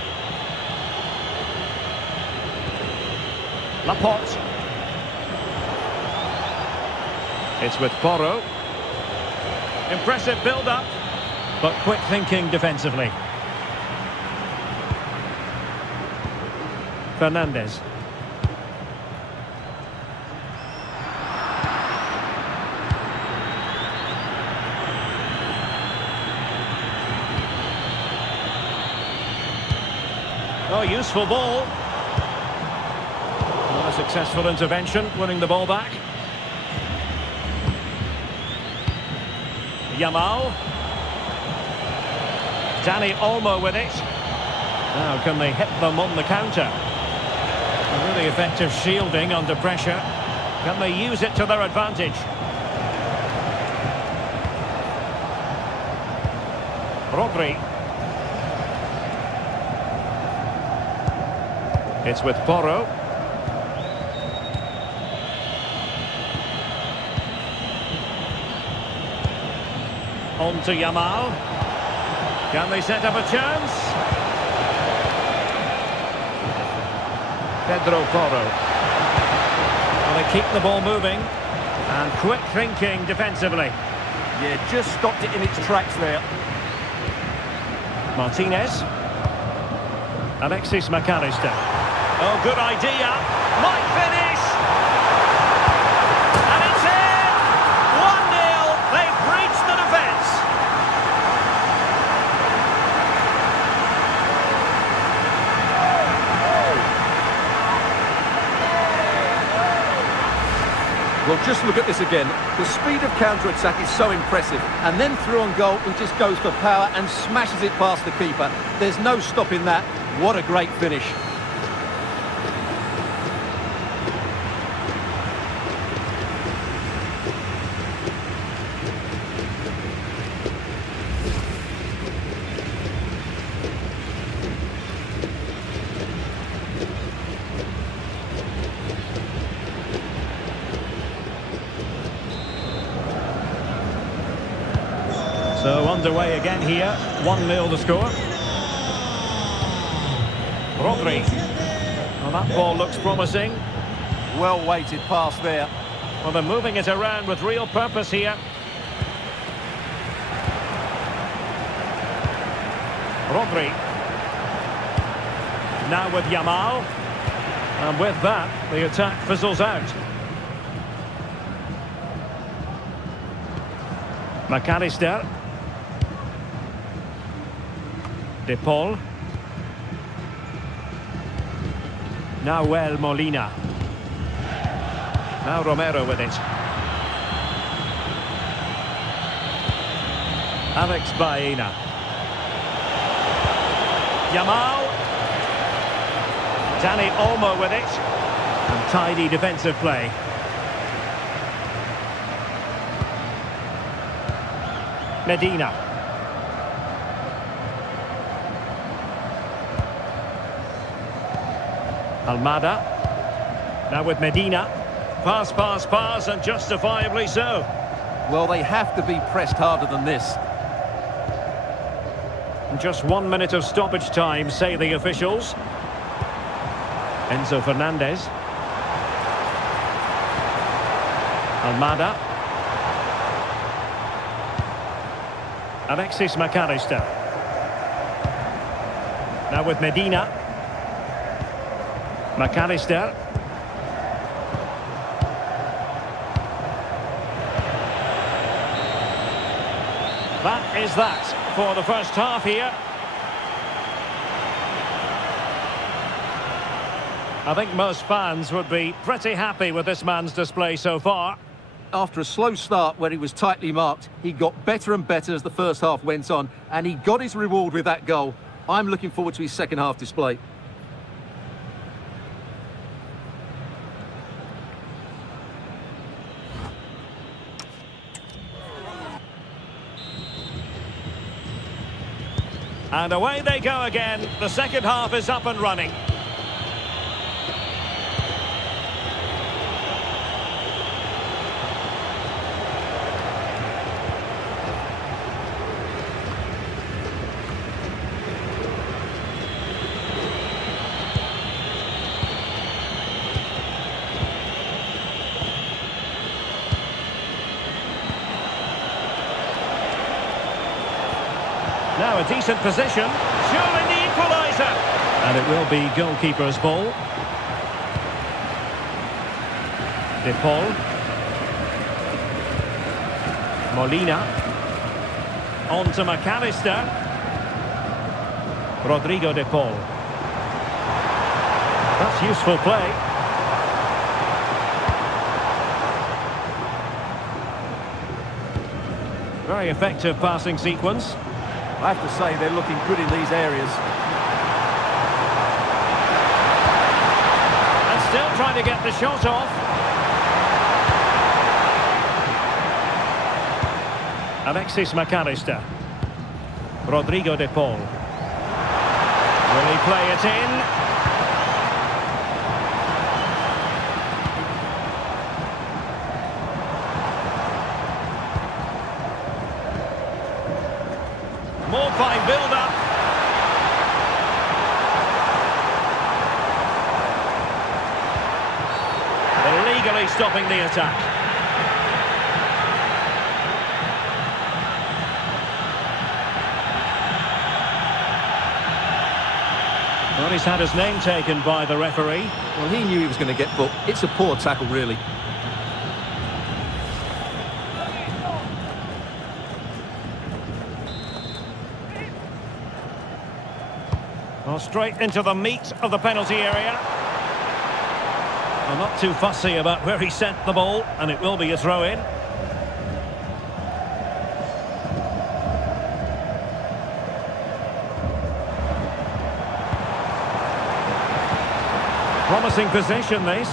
Laporte. It's with Porro. Impressive build-up, but quick thinking defensively. Fernandez. Oh, useful ball. Well, a successful intervention, winning the ball back. Yamal. Dani Olmo with it. Now can they hit them on the counter? A really effective shielding under pressure. Can they use it to their advantage? Rodri. It's with Porro. On to Yamal. Can they set up a chance? Pedro Porro. Well, they keep the ball moving. And quick thinking defensively. Yeah, just stopped it in its tracks there. Martinez. Alexis McAllister. Oh, good idea. Might finish. And it's in. 1-0. They've breached the defence. Well, just look at this again. The speed of counter-attack is so impressive. And then through on goal, he just goes for power and smashes it past the keeper. There's no stopping that. What a great finish. So underway again here, 1-0 the score. Rodri. Well, that ball looks promising. Well weighted pass there. Well, they're moving it around with real purpose here. Rodri. Now with Yamal. And with that, the attack fizzles out. McAllister. De Paul. Now Molina. Now Romero with it. Alex Baena. Yamal. Dani Olmo with it. And tidy defensive play. Medina. Almada. Now with Medina. Pass, pass, pass, and justifiably so. Well, they have to be pressed harder than this. Just 1 minute of stoppage time, say the officials. Enzo Fernandez. Almada. Alexis McAllister. Now with Medina. McAllister. That is that for the first half here. I think most fans would be pretty happy with this man's display so far. After a slow start where he was tightly marked, he got better and better as the first half went on, and he got his reward with that goal. I'm looking forward to his second half display. And away they go again. The second half is up and running. Now a decent position, surely the equaliser. And it will be goalkeeper's ball. De Paul. Molina. On to McAllister. Rodrigo De Paul. That's useful play. Very effective passing sequence. I have to say they're looking good in these areas. And still trying to get the shot off. Alexis McAllister. Rodrigo De Paul. Will he play it in? More fine build-up. Illegally stopping the attack. Well, he's had his name taken by the referee. Well, he knew he was going to get booked. It's a poor tackle, really. Well, straight into the meat of the penalty area. Well, not too fussy about where he sent the ball, and it will be a throw-in. Promising position, this.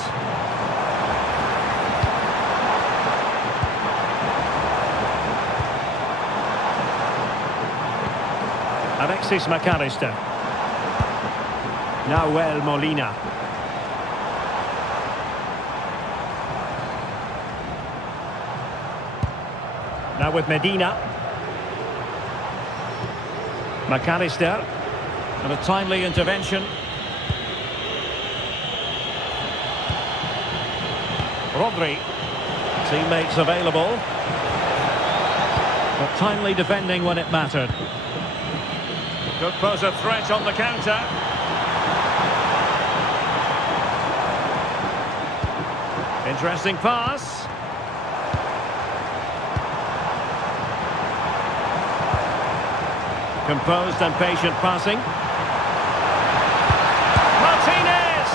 Alexis McAllister. Nahuel Molina. Now with Medina. McAllister. And a timely intervention. Rodri. Teammates available. But timely defending when it mattered. Could pose a threat on the counter. Interesting pass. Composed and patient passing. Martinez!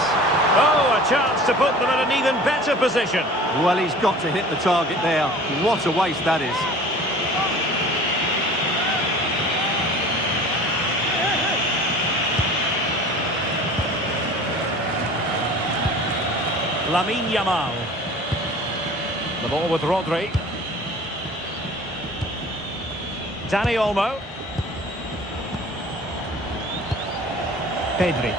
Oh, a chance to put them in an even better position. Well, he's got to hit the target there. What a waste that is. Lamine Yamal. The ball with Rodri. Dani Olmo. Pedri.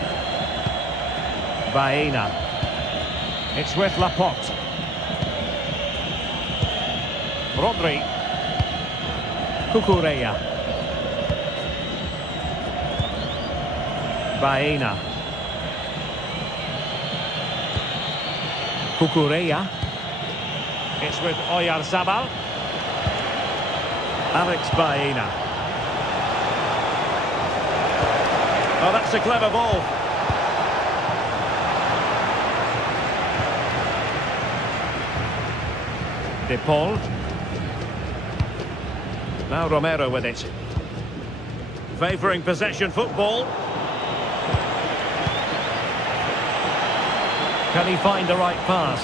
Baena. It's with Laporte. Rodri. Cucurella. Baena. Cucurella. It's with Oyarzabal. Alex Baena. Oh, that's a clever ball. De Paul. Now Romero with it. Favouring possession football. Can he find the right pass?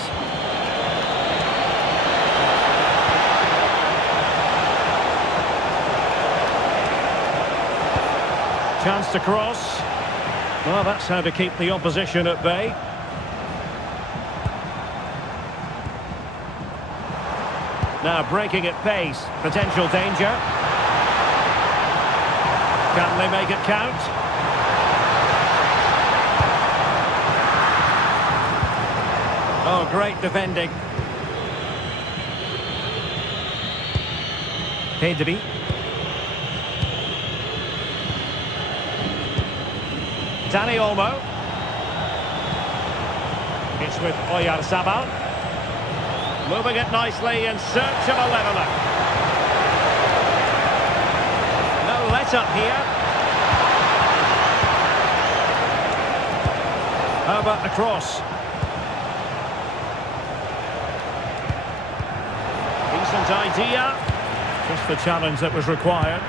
Chance to cross. Well, that's how to keep the opposition at bay. Now breaking at pace. Potential danger. Can they make it count? Oh, great defending. Pedri. Dani Olmo. It's with Oyarzabal. Moving it nicely in search of a leveller. No let-up here. How about the cross? Decent idea. Just the challenge that was required.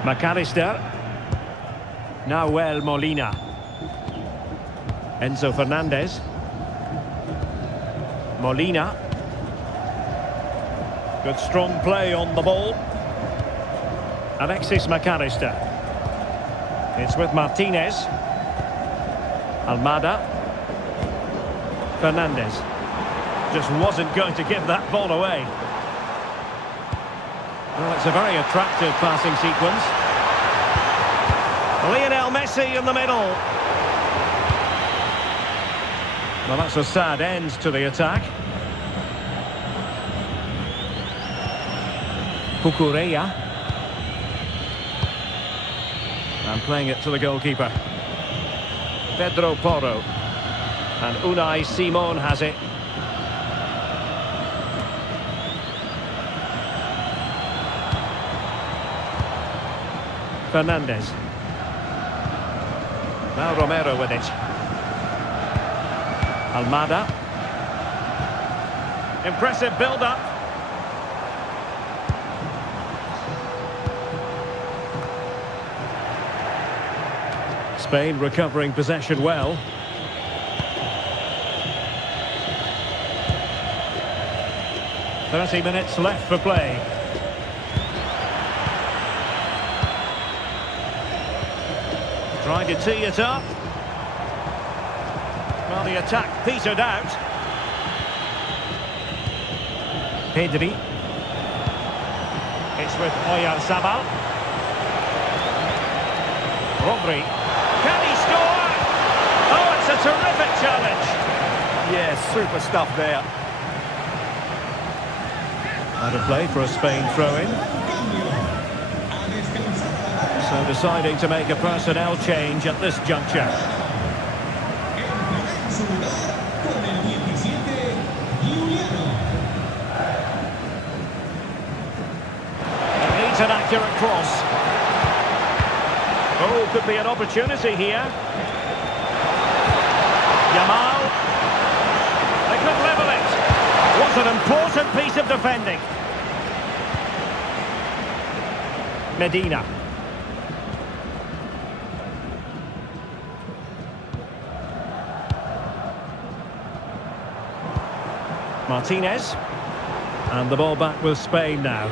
McAllister. Nahuel Molina. Enzo Fernandez. Molina. Good strong play on the ball. Alexis McAllister. It's with Martinez. Almada. Fernandez. Just wasn't going to give that ball away. Well, it's a very attractive passing sequence. Lionel Messi in the middle. Well, that's a sad end to the attack. Cucurella. And playing it to the goalkeeper. Pedro Porro. And Unai Simon has it. Fernandez. Now Romero with it. Almada. Impressive build-up. Spain recovering possession well. "30 minutes left for play. Trying to tee it up. Well, the attack petered out. Pedri. It's with Oyarzabal. Rodri. Can he score? Oh, it's a terrific challenge. Yeah, super stuff there. Out of play for a Spain throw-in. So deciding to make a personnel change at this juncture. It needs an accurate cross. Oh, could be an opportunity here. Yamal. They could level it. What an important piece of defending. Medina. Martinez. And the ball back with Spain now.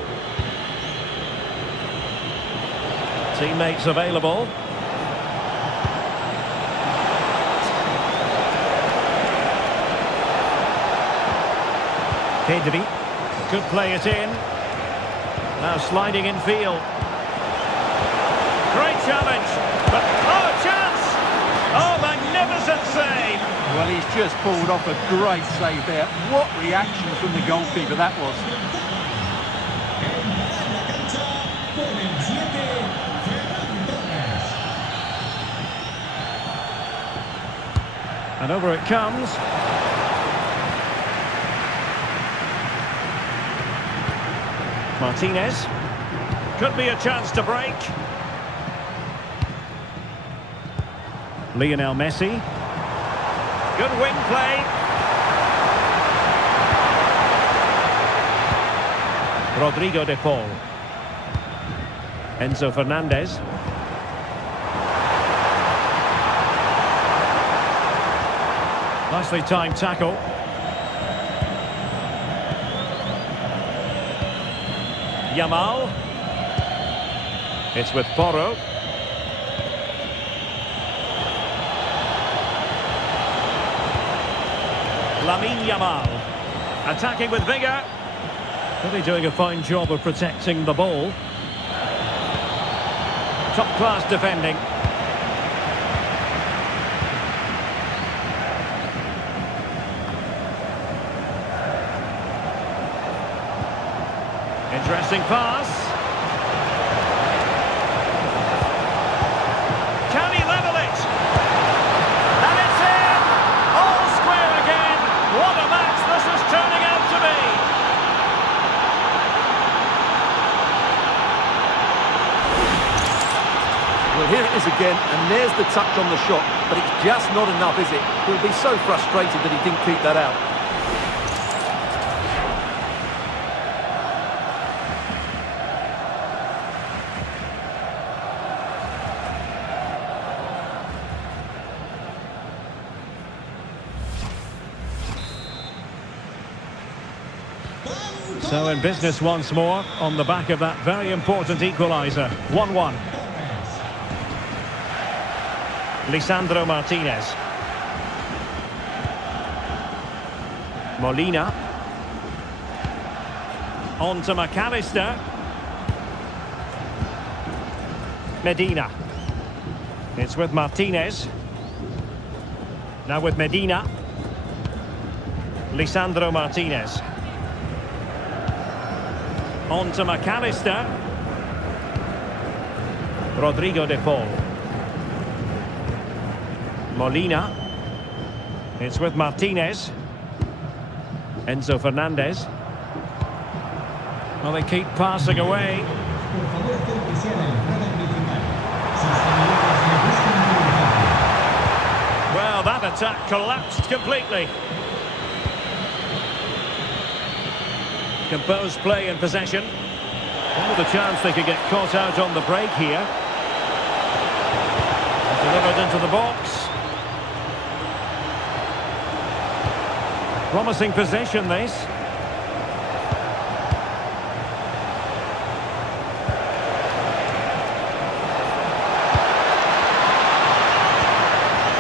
Teammates available. Pedri. Could play it in. Now sliding in field. Great challenge. But, oh, chance! Oh, magnificent save! Well, he's just pulled off a great save there. What reaction from the goalkeeper that was. And over it comes. Martinez. Could be a chance to break. Lionel Messi. Good wing play. Rodrigo de Paul. Enzo Fernandez. Nicely timed tackle. Yamal. It's with Porro. Lamine Yamal. Attacking with vigour. Really doing a fine job of protecting the ball. Top-class defending. Interesting pass. Can he level it? And it's in! All square again. What a match this is turning out to be. Well, here it is again, and there's the touch on the shot, but it's just not enough, is it? He'll be so frustrated that he didn't keep that out. So in business once more on the back of that very important equaliser. 1-1. Lisandro Martinez. Molina. On to McAllister. Medina. It's with Martinez. Now with Medina. Lisandro Martinez. On to McAllister. Rodrigo de Paul. Molina. It's with Martinez. Enzo Fernandez. Well, they keep passing away. Well, that attack collapsed completely. Composed play and possession. Oh, the chance they could get caught out on the break here. Delivered into the box. Promising possession, this.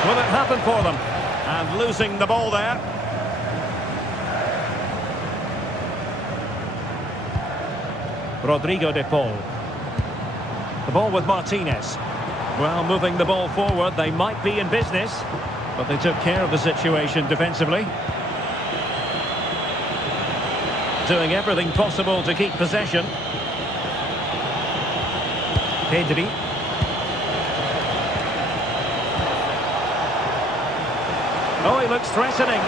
Will it happen for them? And losing the ball there. Rodrigo de Paul. The ball with Martinez. Well, moving the ball forward, they might be in business, but they took care of the situation defensively. Doing everything possible to keep possession. Pedri. Oh, he looks threatening.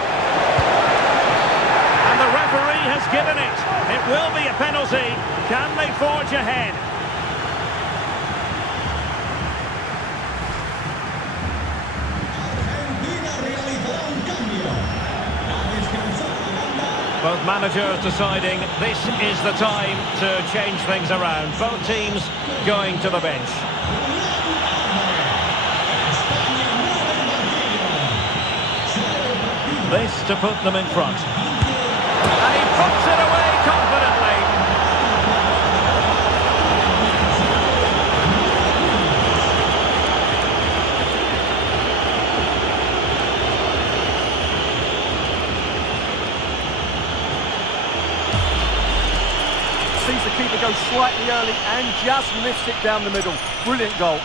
And the referee has given it. It will be a penalty. Can they forge ahead? Both managers deciding this is the time to change things around. Both teams going to the bench. This to put them in front. And he puts it away confidently. goes slightly early and just lifts it down the middle. Brilliant goal.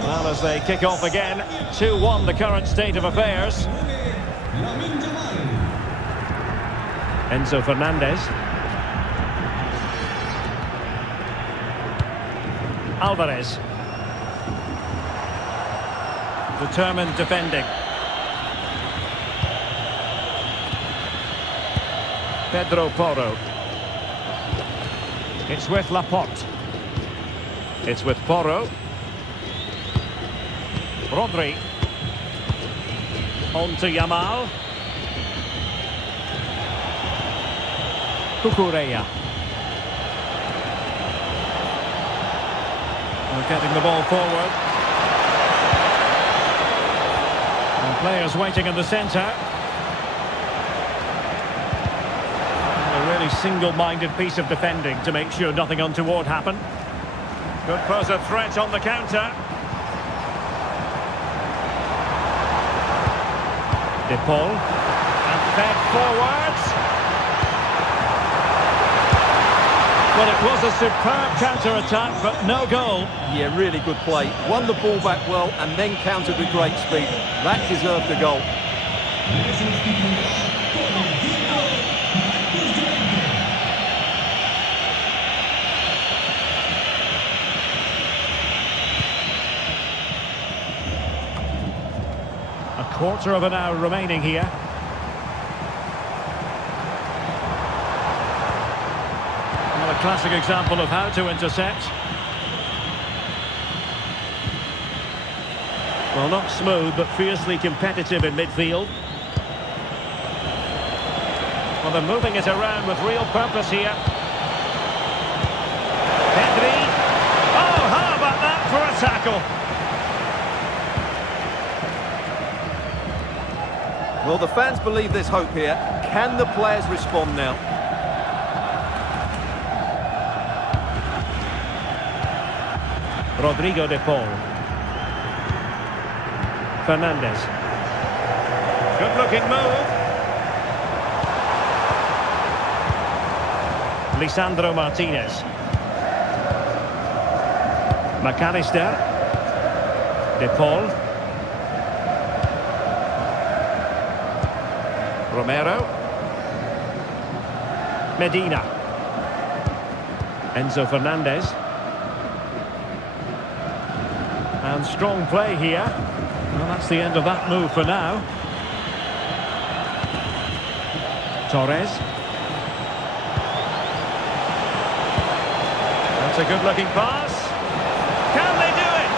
Well, as they kick off again, 2-1 the current state of affairs. Enzo Fernandez. Alvarez. Determined defending. Pedro Porro. It's with Laporte. It's with Porro. Rodri. On to Yamal. Cucurella. Getting the ball forward. And players waiting in the centre. A really single-minded piece of defending to make sure nothing untoward happened. Could pose a threat on the counter. De Paul. And fed forwards. Well, it was a superb counter-attack, but no goal. Yeah, really good play. Won the ball back well and then countered with great speed. That deserved a goal. A quarter of an hour remaining here. A classic example of how to intercept. Well, not smooth, but fiercely competitive in midfield. Well, they're moving it around with real purpose here. Pedri. Oh, how about that for a tackle? Well, the fans believe there's hope here. Can the players respond now? Rodrigo de Paul. Fernandez. Good-looking move. Lisandro Martinez. McAllister. De Paul. Romero. Medina. Enzo Fernandez. And strong play here. Well, that's the end of that move for now. Torres. That's a good-looking pass. Can they do it?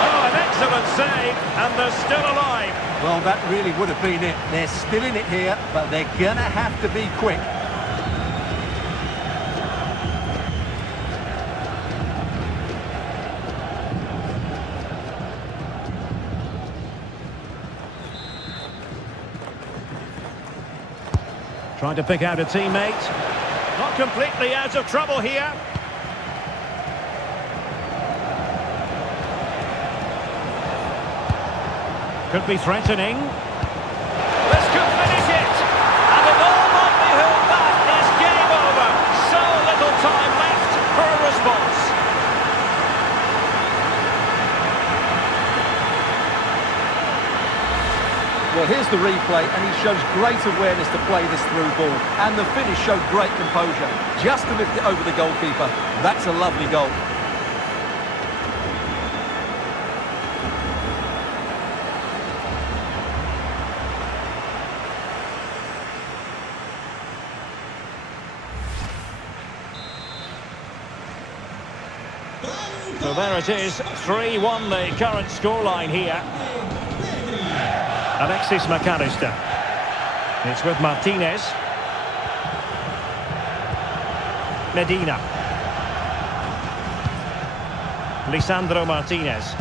Oh, an excellent save, and they're still alive. Well, that really would have been it. They're still in it here, but they're going to have to be quick. Trying to pick out a teammate. Not completely out of trouble here. Could be threatening. This could finish it. And in all likelihood, that is game over. So little time left for a response. Well, here's the replay, and he shows great awareness to play this through ball. And the finish showed great composure. Just to lift it over the goalkeeper. That's a lovely goal. So there it is, 3-1 the current scoreline here. Alexis McAllister. It's with Martinez. Medina. Lisandro Martinez.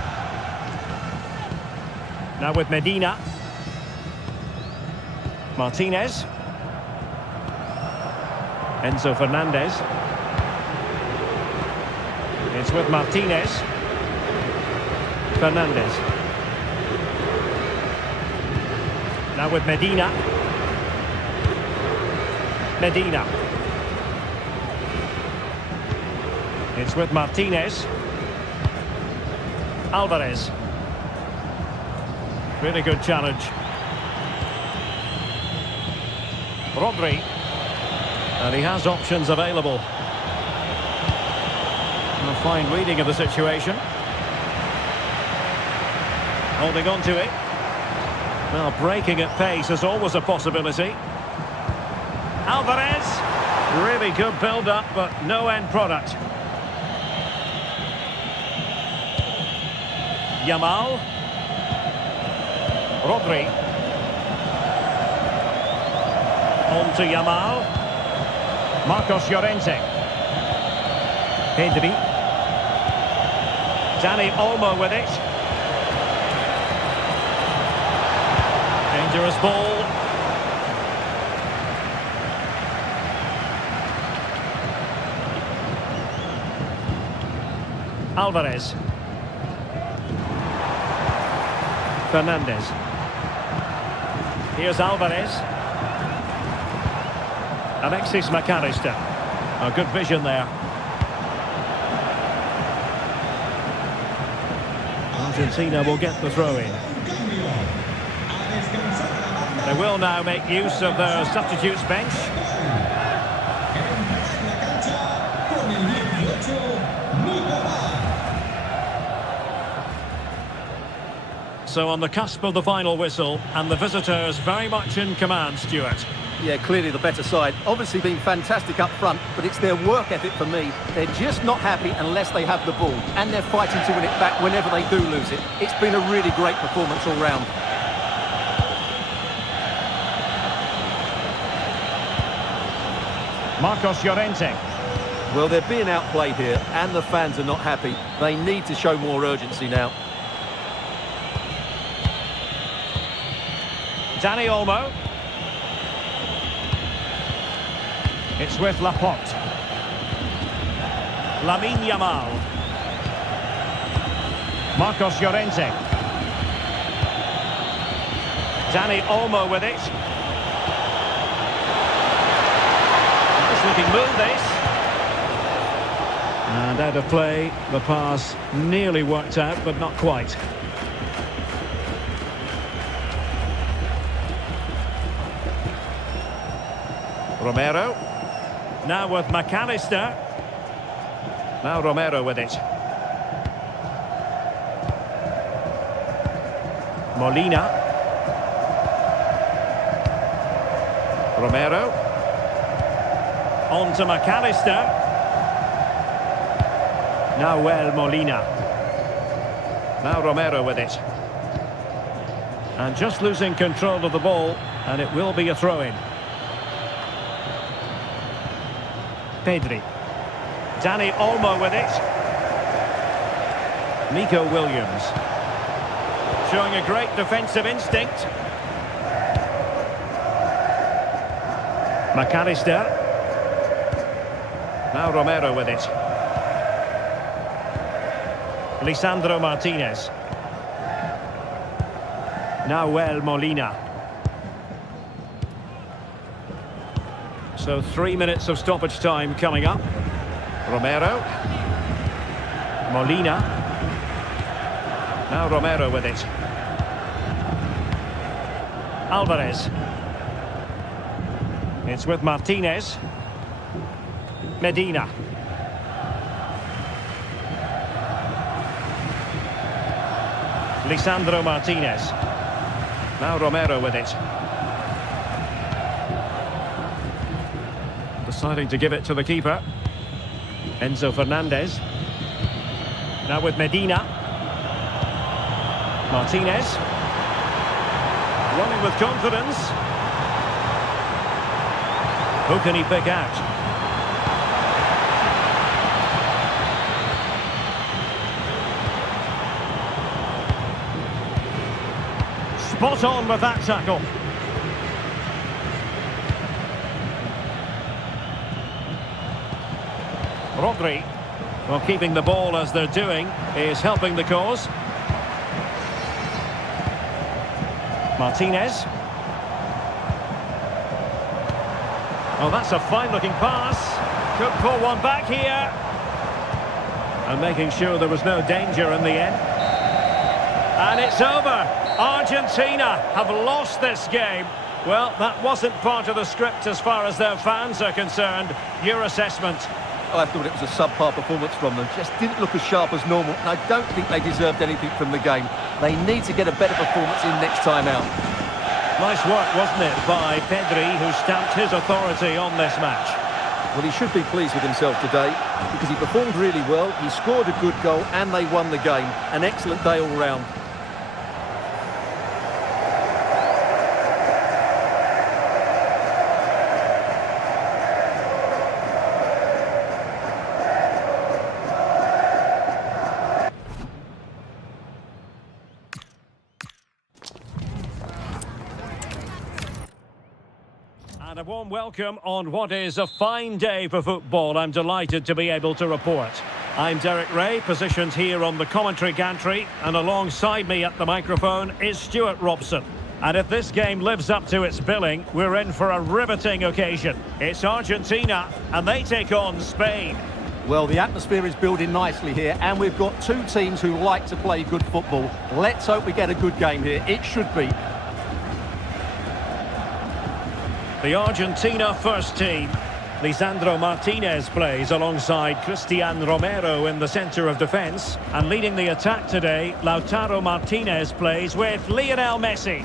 Now with Medina. Martinez. Enzo Fernandez. It's with Martinez. Fernandez. Now with Medina. Medina. It's with Martinez. Alvarez. Really good challenge. Rodri. And he has options available. A fine reading of the situation. Holding on to it. Well, breaking at pace is always a possibility. Alvarez. Really good build-up, but no end product. Yamal. Rodri. On to Yamal. Marcos Llorente. Pedri. Dani Olmo with it. Dangerous ball. Alvarez. Fernandez. Here's Alvarez. Alexis McAllister. A good vision there. Argentina will get the throw in. They will now make use of their substitutes bench. So on the cusp of the final whistle, and the visitors very much in command, Stuart. Yeah, clearly the better side. Obviously been fantastic up front, but it's their work ethic for me. They're just not happy unless they have the ball, and they're fighting to win it back whenever they do lose it. It's been a really great performance all round. Marcos Llorente. Well, they're being outplayed here, and the fans are not happy. They need to show more urgency now. Dani Olmo. It's with Laporte. Lamine Yamal. Marcos Llorente. Dani Olmo with it. Nice looking move this. And out of play, the pass nearly worked out, but not quite. Romero. Now with McAllister. Now Romero with it. Molina. Romero. On to McAllister. Now Molina. Now Romero with it. And just losing control of the ball, and it will be a throw-in. Pedri. Dani Olmo with it. Nico Williams. Showing a great defensive instinct. McAllister. Now Romero with it. Lisandro Martinez. Now Molina. So 3 minutes of stoppage time coming up. Romero. Molina. Now Romero with it. Alvarez. It's with Martinez. Medina. Lisandro Martinez. Now Romero with it. Deciding to give it to the keeper. Enzo Fernandez. Now with Medina. Martinez. Running with confidence. Who can he pick out? Spot on with that tackle. Rodri. Well, keeping the ball as they're doing is helping the cause. Martinez. Oh, that's a fine-looking pass. Could pull one back here. And making sure there was no danger in the end. And it's over. Argentina have lost this game. Well, that wasn't part of the script as far as their fans are concerned. Your assessment? I thought it was a subpar performance from them. Just didn't look as sharp as normal, and I don't think they deserved anything from the game. They need to get a better performance in next time out. Nice work, wasn't it, by Pedri, who stamped his authority on this match. Well, he should be pleased with himself today because he performed really well, he scored a good goal, and they won the game. An excellent day all round. And a warm welcome on what is a fine day for football. I'm delighted to be able to report. I'm Derek Ray, positioned here on the commentary gantry, and alongside me at the microphone is Stuart Robson. And if this game lives up to its billing, we're in for a riveting occasion. It's Argentina, and they take on Spain. Well, the atmosphere is building nicely here, and we've got two teams who like to play good football. Let's hope we get a good game here. It should be. The Argentina first team. Lisandro Martinez plays alongside Cristian Romero in the centre of defence. And leading the attack today, Lautaro Martinez plays with Lionel Messi.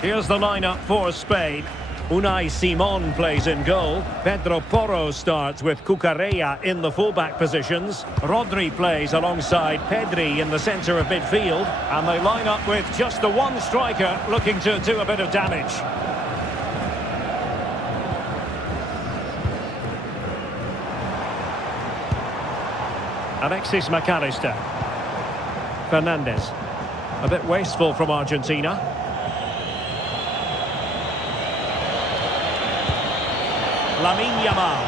Here's the lineup for Spain. Unai Simon plays in goal. Pedro Porro starts with Cucurella in the fullback positions. Rodri plays alongside Pedri in the centre of midfield. And they line up with just the one striker looking to do a bit of damage. Alexis McAllister. Fernandez. A bit wasteful from Argentina. Lamine Yamal.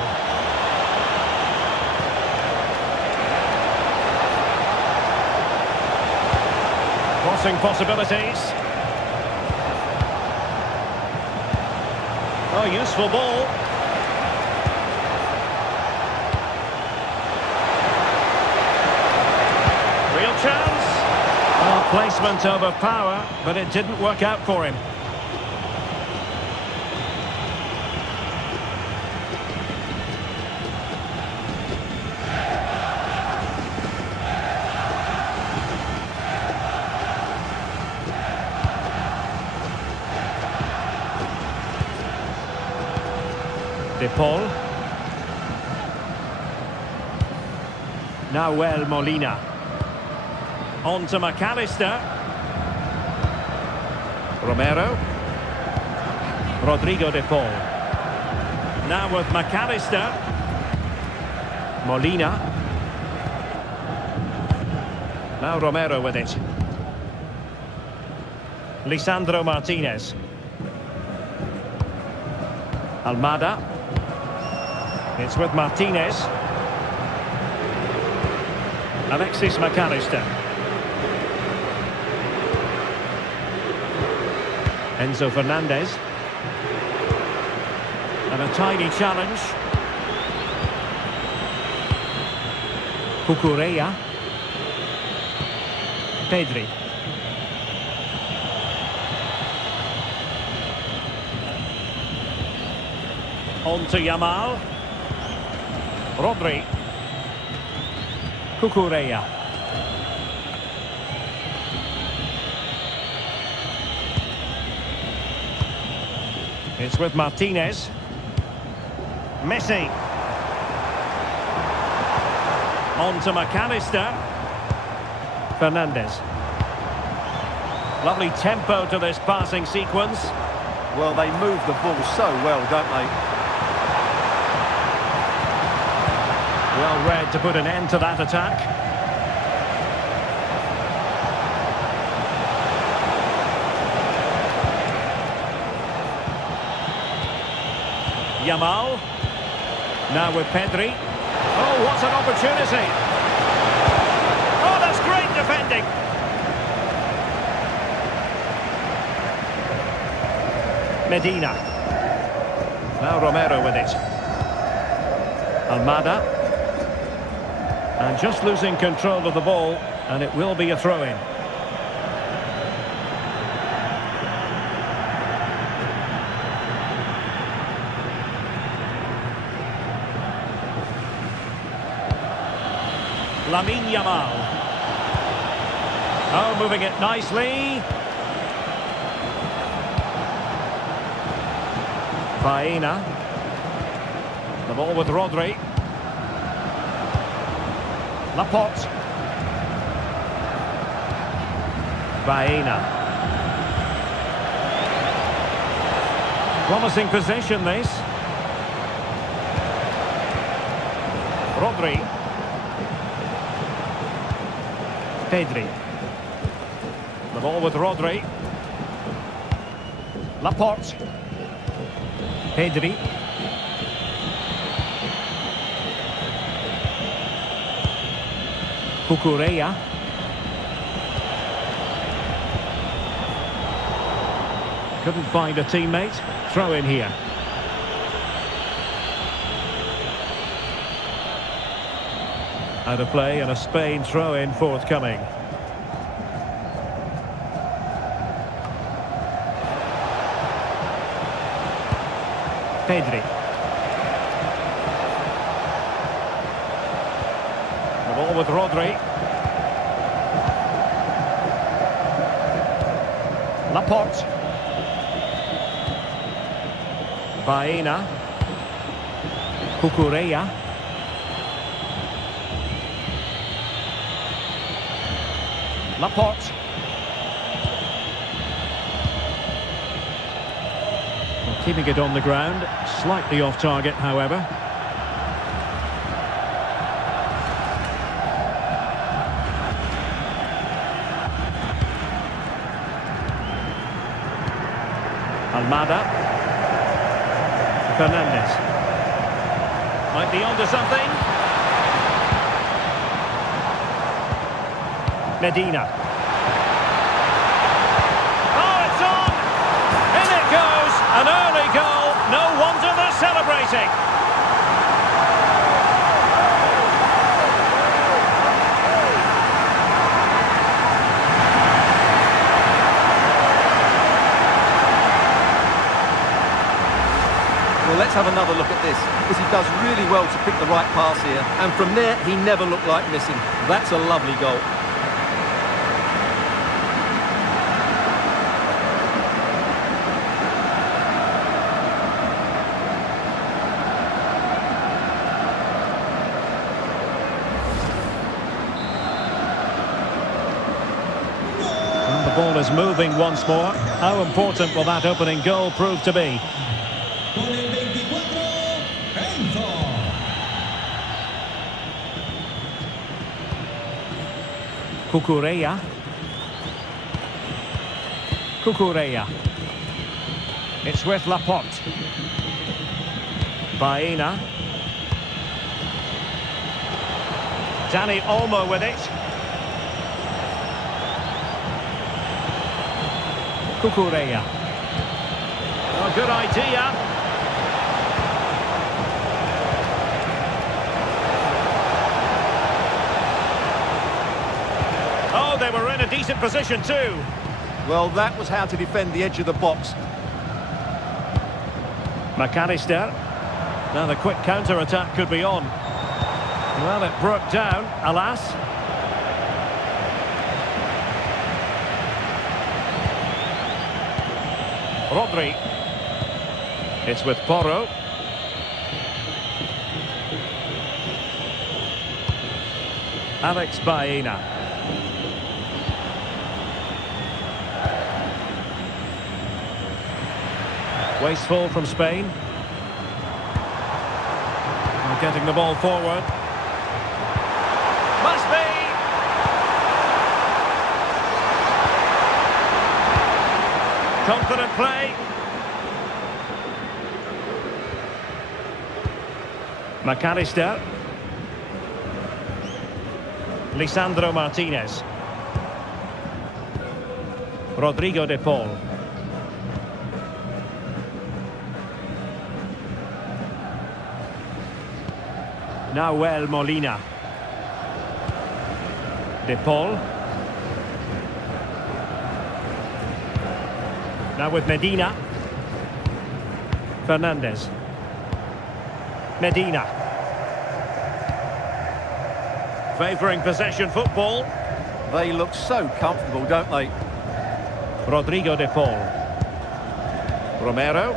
Crossing possibilities. Oh, useful ball. Real chance. Oh, placement over power, but it didn't work out for him. De Paul. Nahuel Molina. On to McAllister. Romero. Rodrigo De Paul. Now with McAllister. Molina. Now Romero with it. Lisandro Martinez. Almada. It's with Martinez. Alexis McAllister. Enzo Fernandez. And a tidy challenge. Cucurella. Pedri. On to Yamal. Rodri. Cucurella. It's with Martinez. Messi. On to McAllister. Fernandez. Lovely tempo to this passing sequence. Well, they move the ball so well, don't they? Well read to put an end to that attack. Yamal. Now with Pedri. Oh, what an opportunity. Oh, that's great defending. Medina. Now Romero with it. Almada. And just losing control of the ball, and it will be a throw-in. Lamine Yamal. Oh, moving it nicely. Baena. The ball with Rodri. Laporte. Baena. Promising possession, this. Rodri. Pedri. The ball with Rodri. Laporte. Pedri. Cucurella. Couldn't find a teammate. Throw in here. Out of play and a Spain throw-in forthcoming. Pedri. The ball with Rodri. Laporte. Baena. Cucurella. Laporte. Well, keeping it on the ground, slightly off target, however. Almada. Fernandez. Might be onto something. Medina. Oh, it's on! In it goes! An early goal. No wonder they're celebrating. Well, let's have another look at this, because he does really well to pick the right pass here. And from there, he never looked like missing. That's a lovely goal. The ball is moving once more. How important will that opening goal prove to be? Con el 24, Enzo. Cucurella. Cucurella. It's with Laporte. Baena. Dani Olmo with it. Cucurella. Oh, good idea. Oh, they were in a decent position too. Well, that was how to defend the edge of the box. McAllister. Now the quick counter-attack could be on. Well, it broke down, alas. Rodri. It's with Porro. Alex Baena. Wasteful from Spain. And getting the ball forward. Must be! Confident play. McAllister. Lisandro Martinez. Rodrigo de Paul. Nahuel Molina. De Paul. Now with Medina. Fernandez. Medina. Favouring possession football. They look so comfortable, don't they? Rodrigo de Paul. Romero.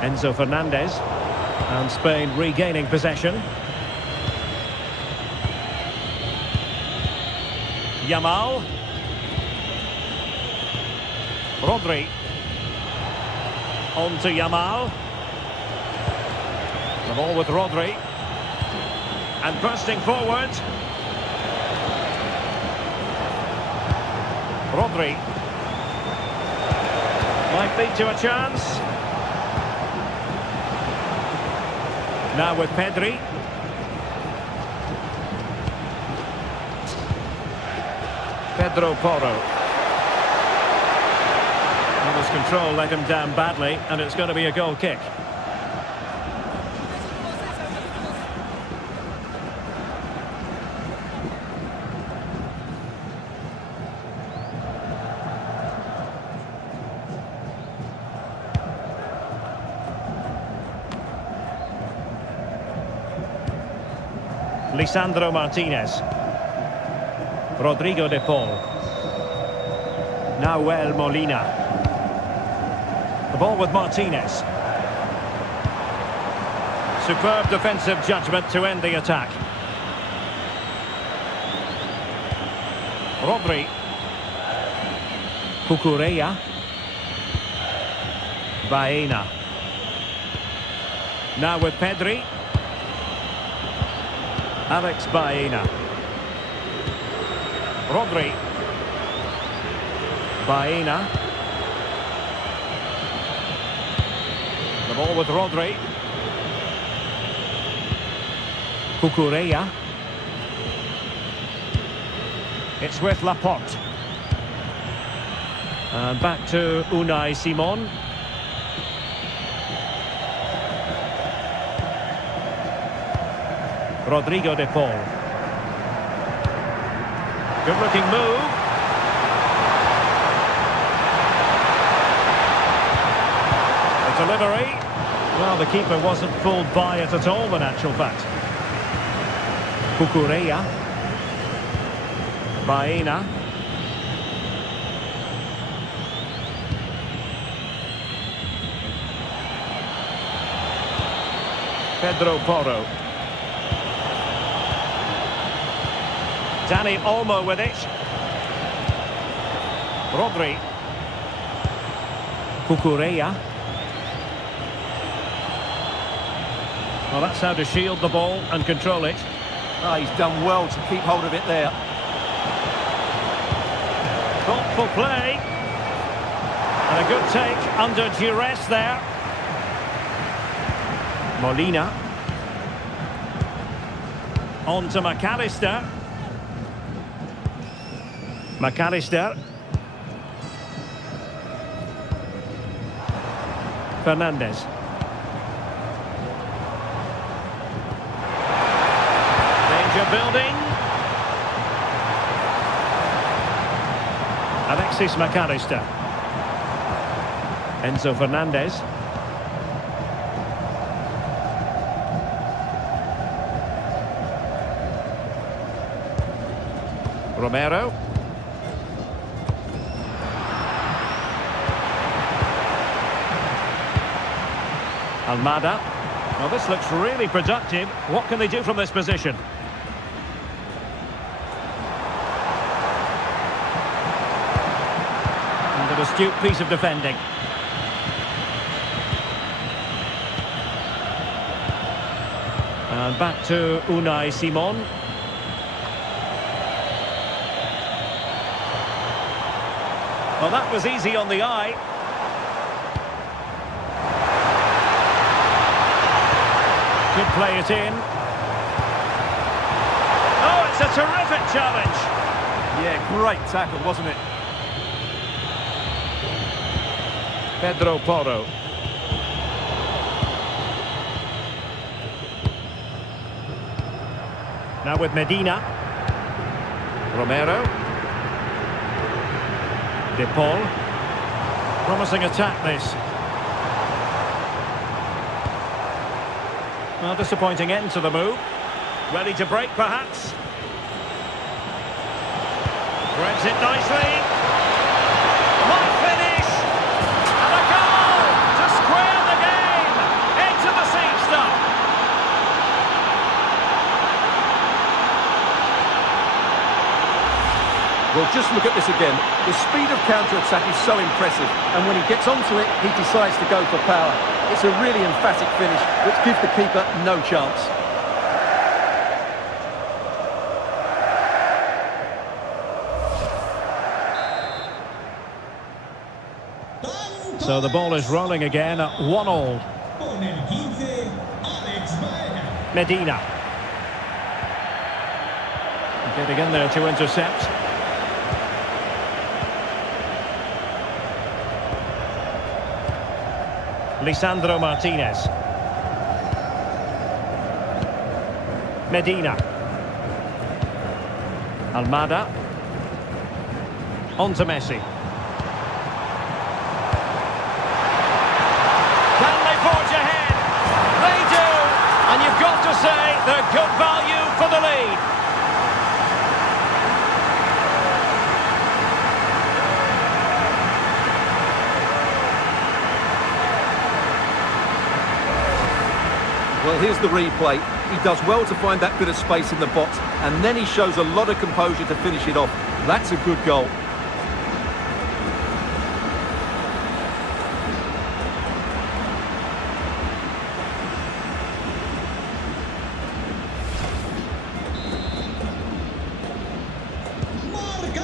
Enzo Fernandez. And Spain regaining possession. Yamal. Rodri. On to Yamal. The ball with Rodri. And bursting forward. Rodri. Might lead to a chance. Now with Pedri. Pedro Porro. And his control let him down badly, and it's going to be a goal kick. Lisandro Martinez. Rodrigo de Paul. Nahuel Molina. The ball with Martinez. Superb defensive judgment to end the attack. Rodri. Cucurella. Baena. Now with Pedri. Alex Baena. Rodri. Baena. The ball with Rodri. Cucurella. It's with Laporte. And back to Unai Simon. Rodrigo de Paul. Good looking move. The delivery. Well, the keeper wasn't fooled by it at all in actual fact. Cucurella. Baena. Pedro Porro. Dani Olmo with it. Rodri. Cucurella. Well, that's how to shield the ball and control it. Oh, he's done well to keep hold of it there. Thoughtful play. And a good take under duress there. Molina. On to McAllister. McAllister. Fernandez. Danger building. Alexis McAllister. Enzo Fernandez. Romero. Almada. Well, this looks really productive. What can they do from this position? And an astute piece of defending. And back to Unai Simon. Well, that was easy on the eye. Could play it in. It's a terrific challenge. Yeah, great tackle, wasn't it? Pedro Porro. Now with Medina. Romero. De Paul. Promising attack, this. Well, disappointing end to the move. Ready to break, perhaps. Threads it nicely. What finish! And a goal to square the game. Into the seat stuff. Well, just look at this again. The speed of counter-attack is so impressive, and when he gets onto it, he decides to go for power. It's a really emphatic finish, which gives the keeper no chance. So the ball is rolling again at 1-1. Con el 15, Alex Baena. Medina. Getting in there to intercept. Lisandro Martinez. Medina. Almada. On to Messi. Can they forge ahead? They do! And you've got to say they're good value for the lead. Well, here's the replay. He does well to find that bit of space in the box, and then he shows a lot of composure to finish it off. That's a good goal.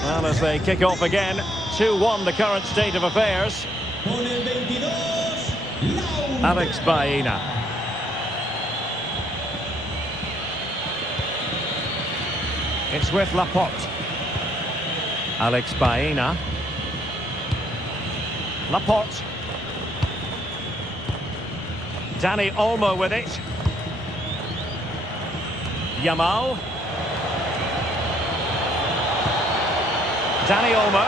Well, as they kick off again, 2-1 the current state of affairs. Con el 22, Lautaro. Alex Baena. It's with Laporte. Alex Baena. Laporte. Dani Olmo with it. Yamal. Dani Olmo.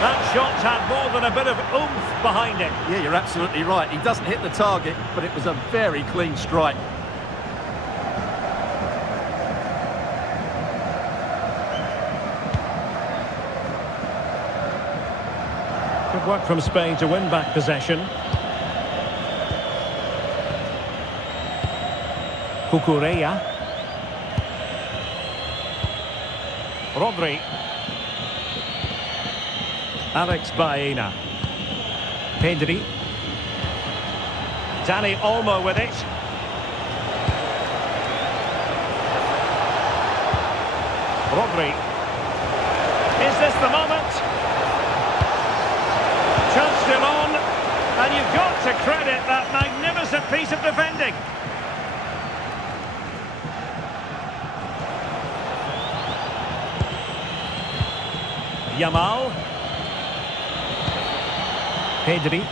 That shot had more than a bit of oomph behind it. Yeah, you're absolutely right. He doesn't hit the target, but it was a very clean strike. Good work from Spain to win back possession. Cucurella. Rodri. Alex Baena. Pedri. Dani Olmo with it. Rodri. Is this the moment? Chance still on, and you've got to credit that magnificent piece of defending. Yamal. Pedri.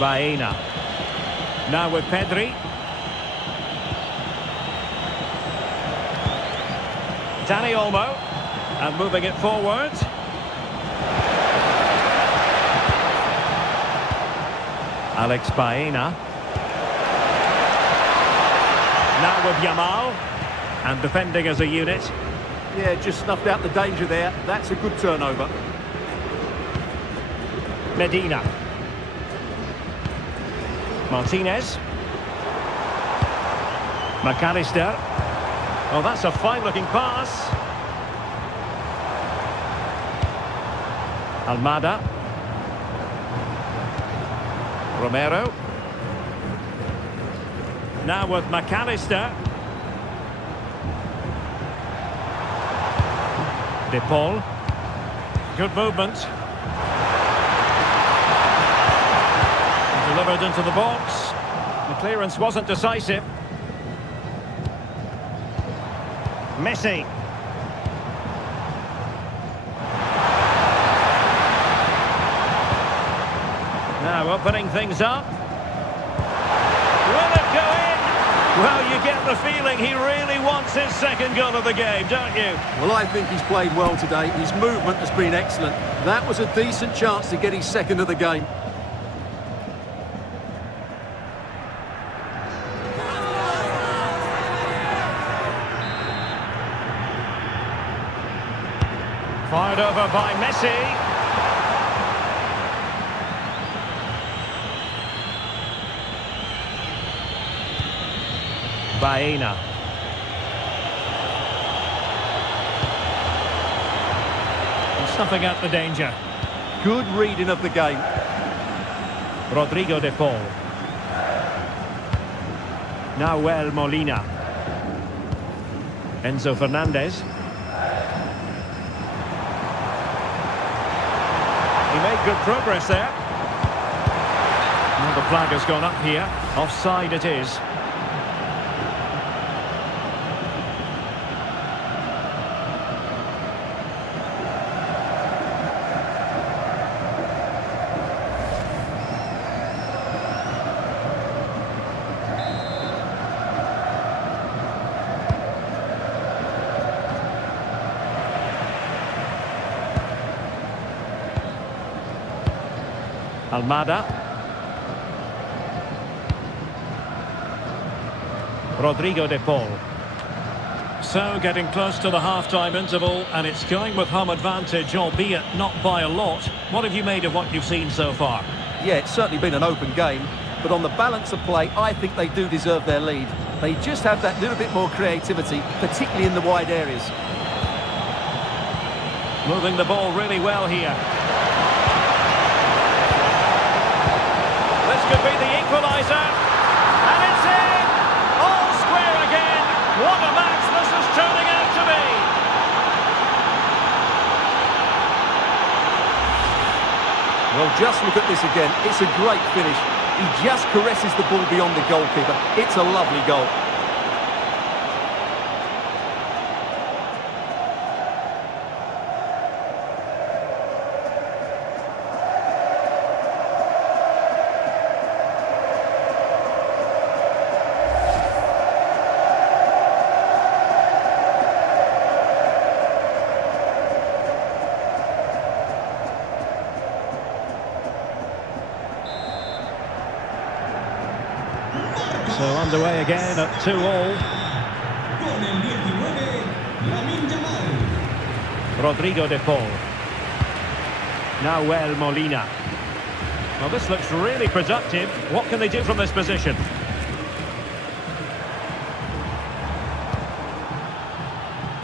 Baena. Now with Pedri. Dani Olmo. And moving it forward. Alex Baena. Now with Yamal. And defending as a unit. Yeah, just snuffed out the danger there. That's a good turnover. Medina. Martinez. McAllister. Oh, that's a fine-looking pass. Almada. Romero. Now with McAllister. De Paul. Good movement. Delivered into the box. The clearance wasn't decisive. Messi. Now opening things up. Will it go in? Well, you get the feeling he really wants his second goal of the game, don't you? Well, I think he's played well today. His movement has been excellent. That was a decent chance to get his second of the game. Fired over by Messi. Baena. And snuffing out the danger. Good reading of the game. Rodrigo de Paul. Nahuel Molina. Enzo Fernandez. He made good progress there. Well, the flag has gone up here. Offside it is. Almada. Rodrigo de Paul. So getting close to the half-time interval, and it's going with home advantage, albeit not by a lot. What have you made of what you've seen so far? Yeah, it's certainly been an open game, but on the balance of play, I think they do deserve their lead. They just have that little bit more creativity, particularly in the wide areas. Moving the ball really well here. This could be the equaliser, and it's in! All square again! What a match this is turning out to be! Well, just look at this again. It's a great finish. He just caresses the ball beyond the goalkeeper. It's a lovely goal. So underway again at 2-2. Con el 19, Lamine Yamal. Rodrigo de Paul. Nahuel Molina. Well, this looks really productive. What can they do from this position?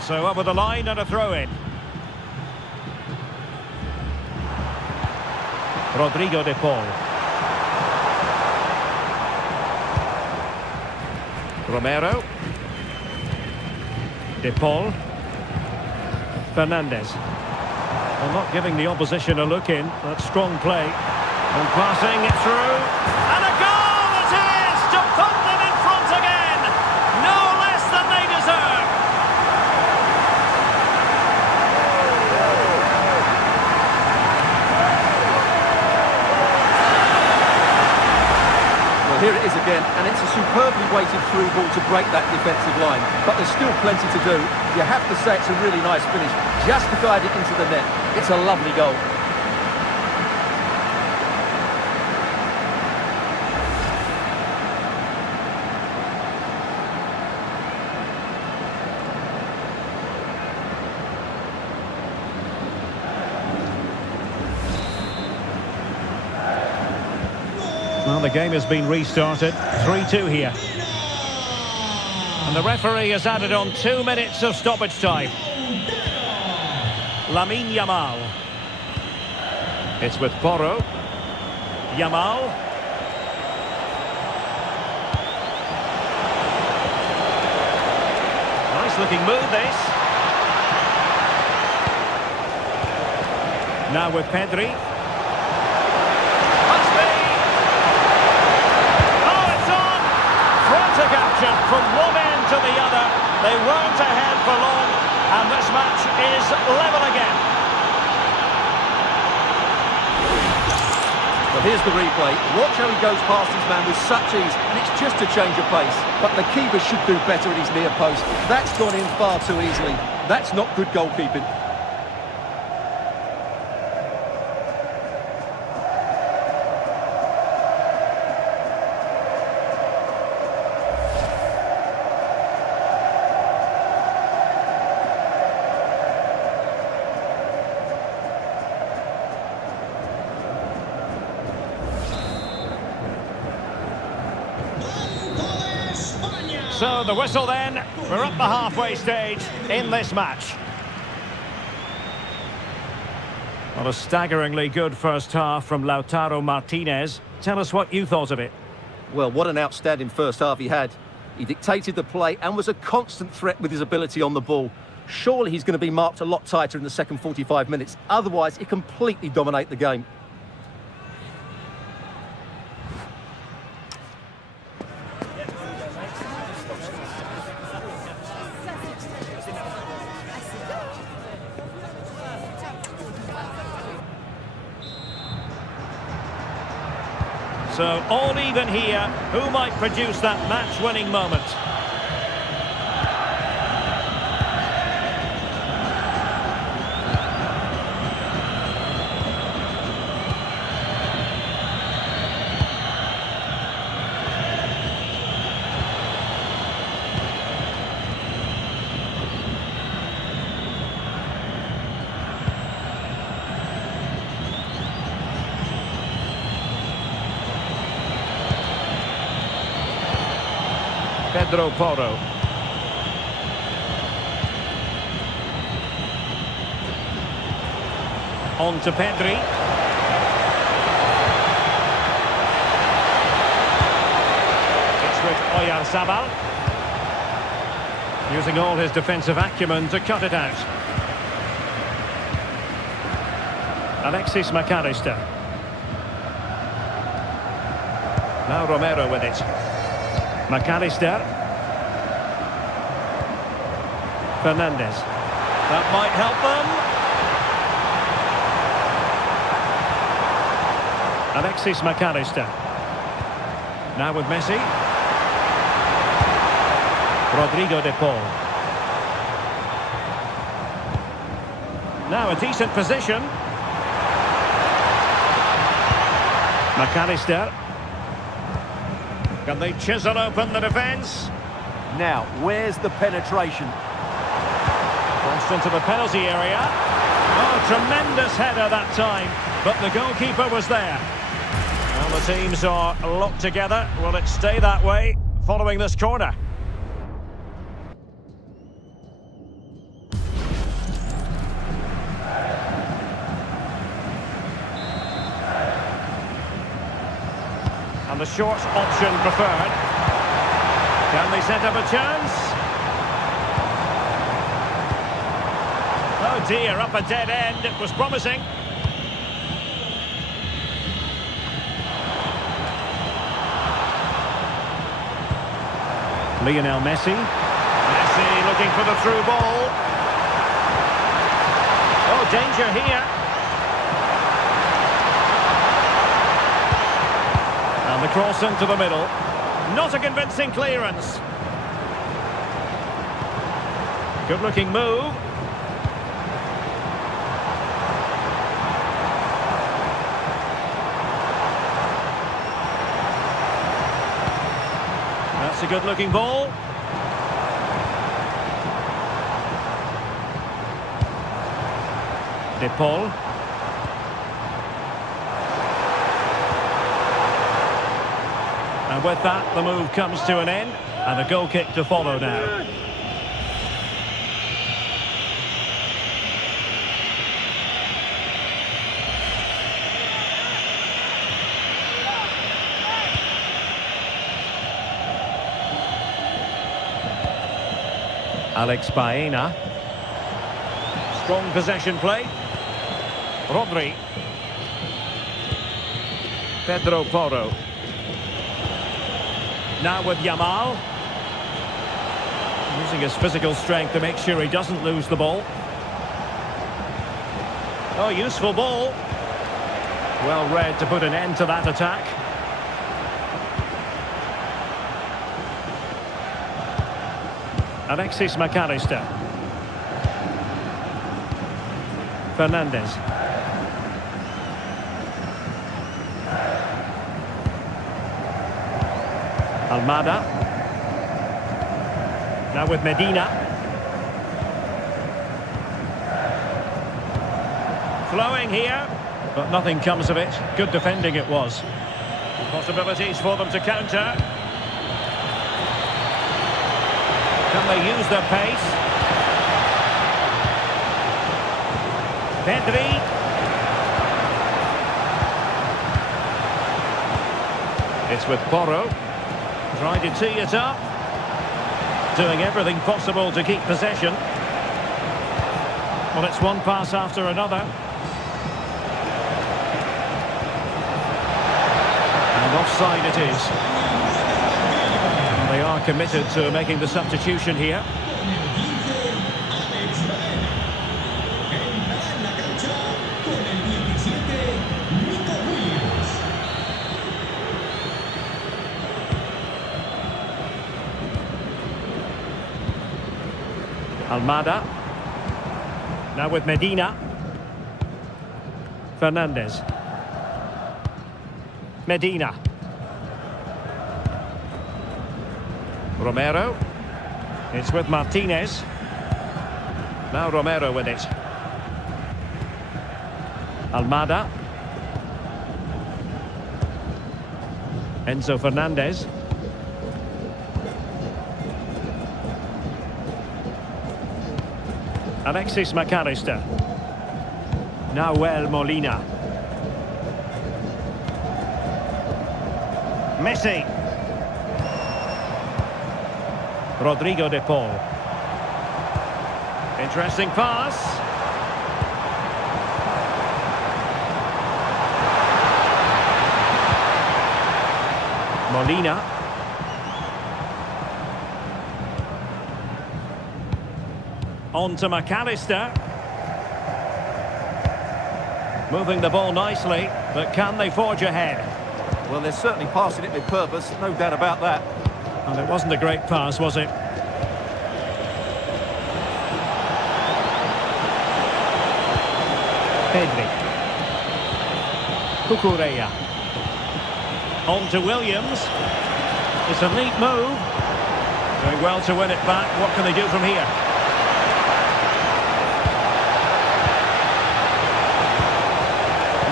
So over the line and a throw-in. Rodrigo de Paul. Romero. De Paul. Fernandez. Well, not giving the opposition a look in. That's strong play. And passing it through. And a goal it is to put them in front again. No less than they deserve. Here it is again, and it's a superbly weighted through ball to break that defensive line. But there's still plenty to do. You have to say it's a really nice finish, just to guide it into the net. It's a lovely goal. Well, the game has been restarted. 3-2 here. And the referee has added on 2 minutes of stoppage time. Lamine Yamal. It's with Porro. Yamal. Nice looking move, this. Now with Pedri. Action from one end to the other. They weren't ahead for long, and this match is level again. Well, here's the replay. Watch how he goes past his man with such ease, and it's just a change of pace. But the keeper should do better at his near post. That's gone in far too easily. That's not good goalkeeping. So the whistle then, we're up the halfway stage in this match. Well, a staggeringly good first half from Lautaro Martinez. Tell us what you thought of it. Well, what an outstanding first half he had. He dictated the play and was a constant threat with his ability on the ball. Surely he's going to be marked a lot tighter in the second 45 minutes. Otherwise, he completely dominate the game. So all even here. Who might produce that match-winning moment? Pedro Porro. On to Pedri. It's with Oyarzabal. Using all his defensive acumen to cut it out. Alexis McAllister. Now Romero with it. McAllister. Fernandez. That might help them. Alexis McAllister. Now with Messi. Rodrigo de Paul. Now a decent position. McAllister. Can they chisel open the defence? Now, where's the penetration? Crossed into the penalty area. Oh, tremendous header that time. But the goalkeeper was there. Well, the teams are locked together. Will it stay that way following this corner? And the short option preferred. Can they set up a chance? Oh dear, up a dead end. It was promising. Lionel Messi. Messi looking for the through ball. Oh, danger here. And the cross into the middle. Not a convincing clearance. Good-looking move. That's a good-looking ball. De Paul. And with that, the move comes to an end, and a goal kick to follow now. Alex Baena. Strong possession play. Rodri. Pedro Porro. Now with Yamal. Using his physical strength to make sure he doesn't lose the ball. Oh, useful ball. Well read to put an end to that attack. Alexis McAllister. Fernandez. Almada. Now with Medina. Flowing here, but nothing comes of it. Good defending it was. Possibilities for them to counter. Can they use their pace? Pedri. It's with Porro. Trying to tee it up. Doing everything possible to keep possession. Well, it's one pass after another. And offside it is. They are committed to making the substitution here. Almada. Now with Medina. Fernandez. Medina. Romero. It's with Martinez. Now Romero with it. Almada. Enzo Fernandez. Alexis McAllister. Nahuel Molina. Messi. Rodrigo de Paul. Interesting pass. Molina. On to McAllister. Moving the ball nicely, but can they forge ahead? Well, they're certainly passing it with purpose, no doubt about that. And it wasn't a great pass, was it? Pedri. Cucurella. On to Williams. It's a neat move. Doing well to win it back. What can they do from here?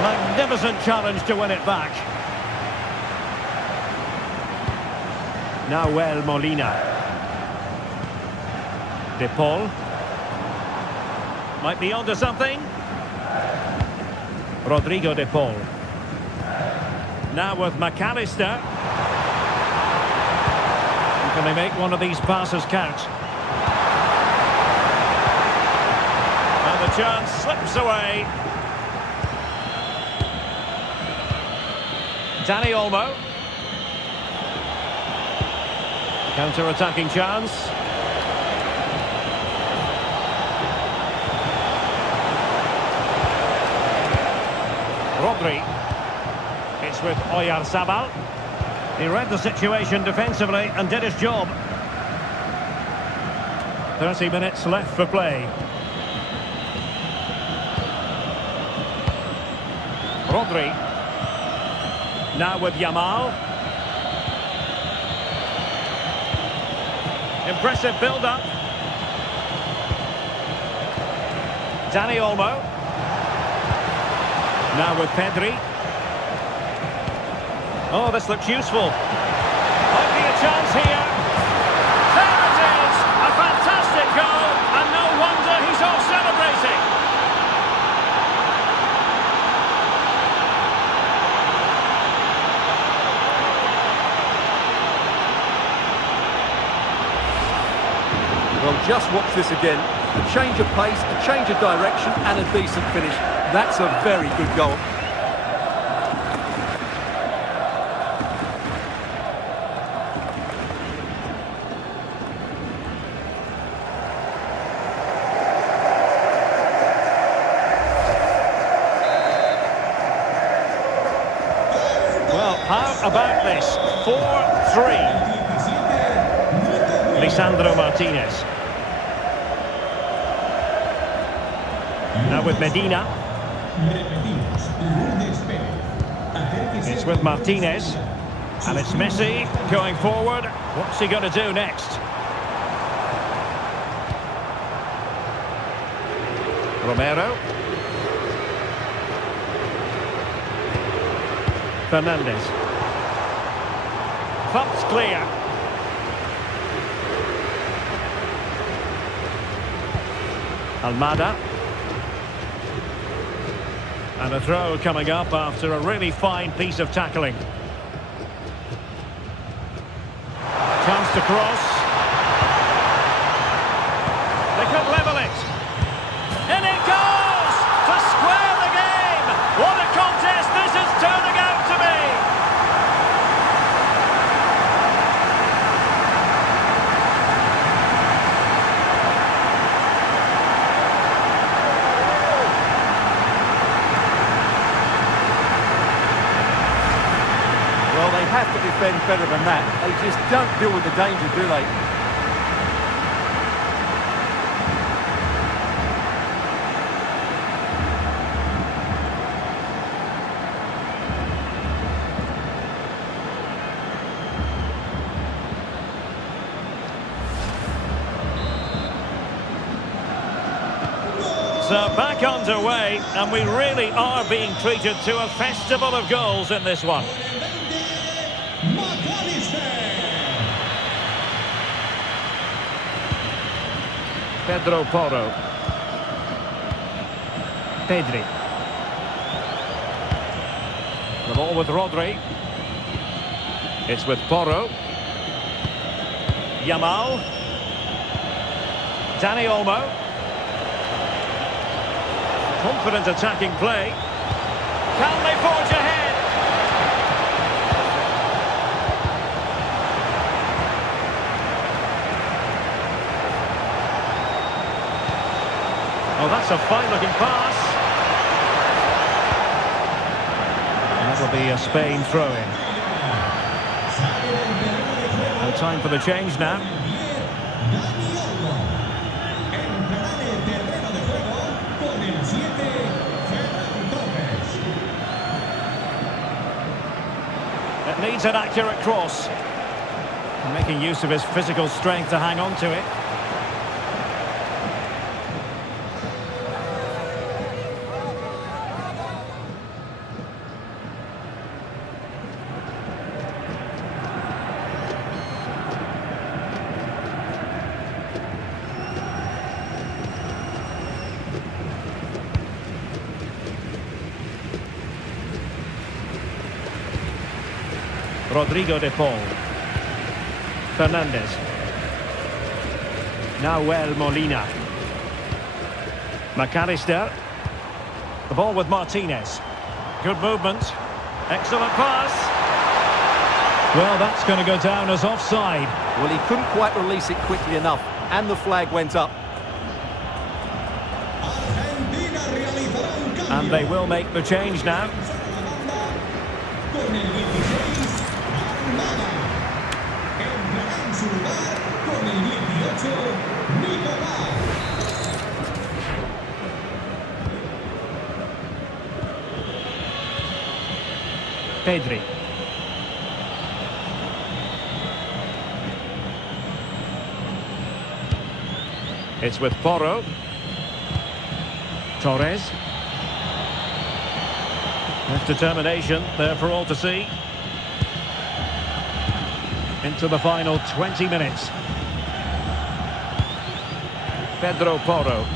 Magnificent challenge to win it back. Nahuel Molina. De Paul. Might be onto something. Rodrigo de Paul. Now with McAllister. Can they make one of these passes count? And the chance slips away. Dani Olmo. Counter-attacking chance. Rodri. It's with Oyarzabal. He read the situation defensively and did his job. 30 minutes left for play. Rodri. Now with Yamal. Impressive build-up. Dani Olmo. Now with Pedri. Oh, this looks useful. Might be a chance here. There it is! A fantastic goal, and no wonder he's all celebrating. Well, just watch this again. A change of pace, a change of direction, and a decent finish. That's a very good goal. 4-3. 17, Lisandro Martinez. Now with Medina. repetimos, Lourdes Pérez. Acérquese It's al with control de Martinez. salida. And it's Messi going forward. What's he going to do next? Romero. Fernandez. Thumped clear. Almada. And a throw coming up after a really fine piece of tackling. Chance to cross. They could level it. And it goes! To square the game! What a contest this is turning out to be! Well, they have to defend better than that. They just don't deal with the danger, do they? So back underway, and we really are being treated to a festival of goals in this one. Pedro Porro. Pedri. The ball with Rodri. It's with Porro. Yamal. Dani Olmo. Confident attacking play. Can they forge ahead? Oh, that's a fine-looking pass. That'll be a Spain throw-in. No time for the change now. It needs an accurate cross. And making use of his physical strength to hang on to it. Rodrigo de Paul. Fernandez. Nahuel Molina. McAllister. The ball with Martinez. Good movement. Excellent pass. Well, that's going to go down as offside. Well, he couldn't quite release it quickly enough, and the flag went up. Argentina realizará un cambio. And they will make the change now. Con el 16, Almada. Entrará en su lugar con el 18, Nicolás. Pedri. It's with Porro. Torres. With determination there for all to see. Into the final 20 minutes. Pedro Porro.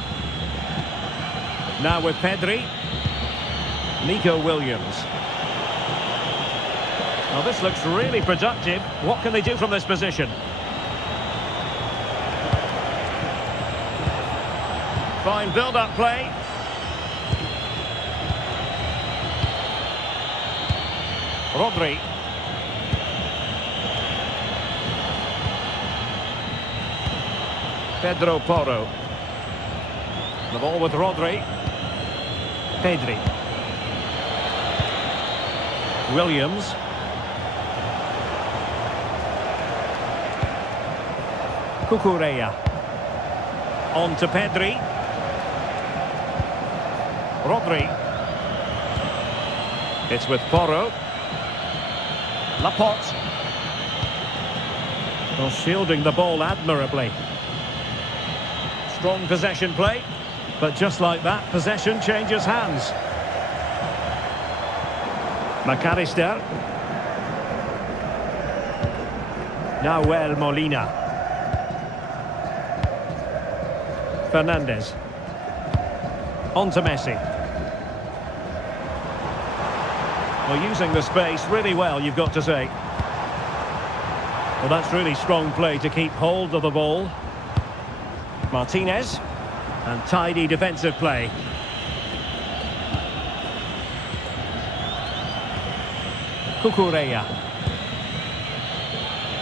Now with Pedri. Nico Williams. Well, this looks really productive. What can they do from this position? Fine build-up play. Rodri. Pedro Porro. The ball with Rodri. Pedri. Cucurella. On to Pedri. Rodri. It's with Porro. Laporte. Well, shielding the ball admirably. Strong possession play. But just like that, possession changes hands. McAllister. Nahuel Molina. Fernandez. On to Messi. Well, using the space really well, you've got to say. Well, that's really strong play to keep hold of the ball. Martinez. And tidy defensive play. Cucurella.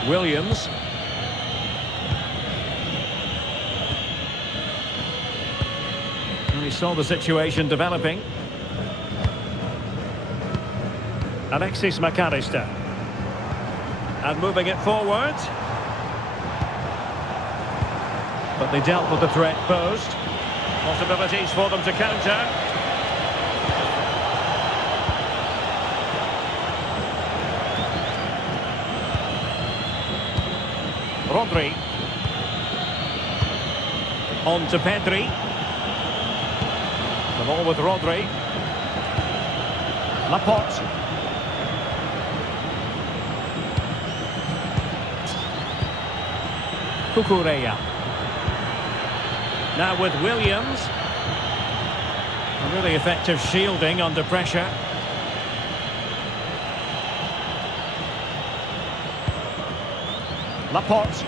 Williams. And he saw the situation developing. Alexis McAllister. And moving it forward. But they dealt with the threat posed. Possibilities for them to counter. Rodri. On to Pedri. The ball with Rodri. Laporte. Cucurella. Now with Williams. A really effective shielding under pressure. Laporte.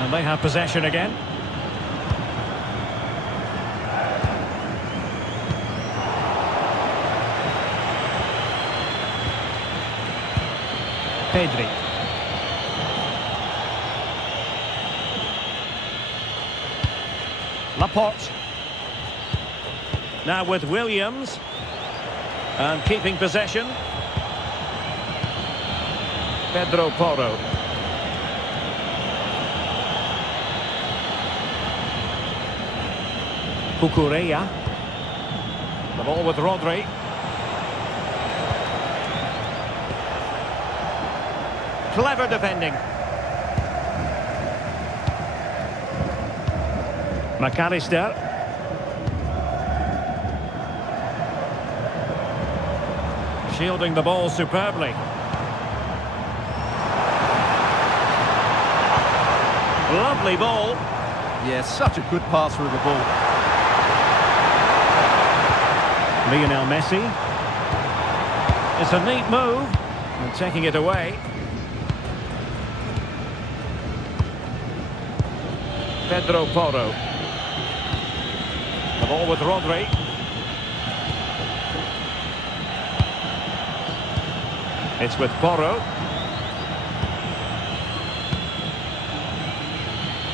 And they have possession again. Pedri. Laporte. Now with Williams. And keeping possession. Pedro Porro. Cucurella. The ball with Rodri. Clever defending. McAllister. Shielding the ball superbly. Lovely ball. Yeah, such a good pass through the ball. Lionel Messi. It's a neat move. And taking it away. Pedro Porro. The ball with Rodri. It's with Porro.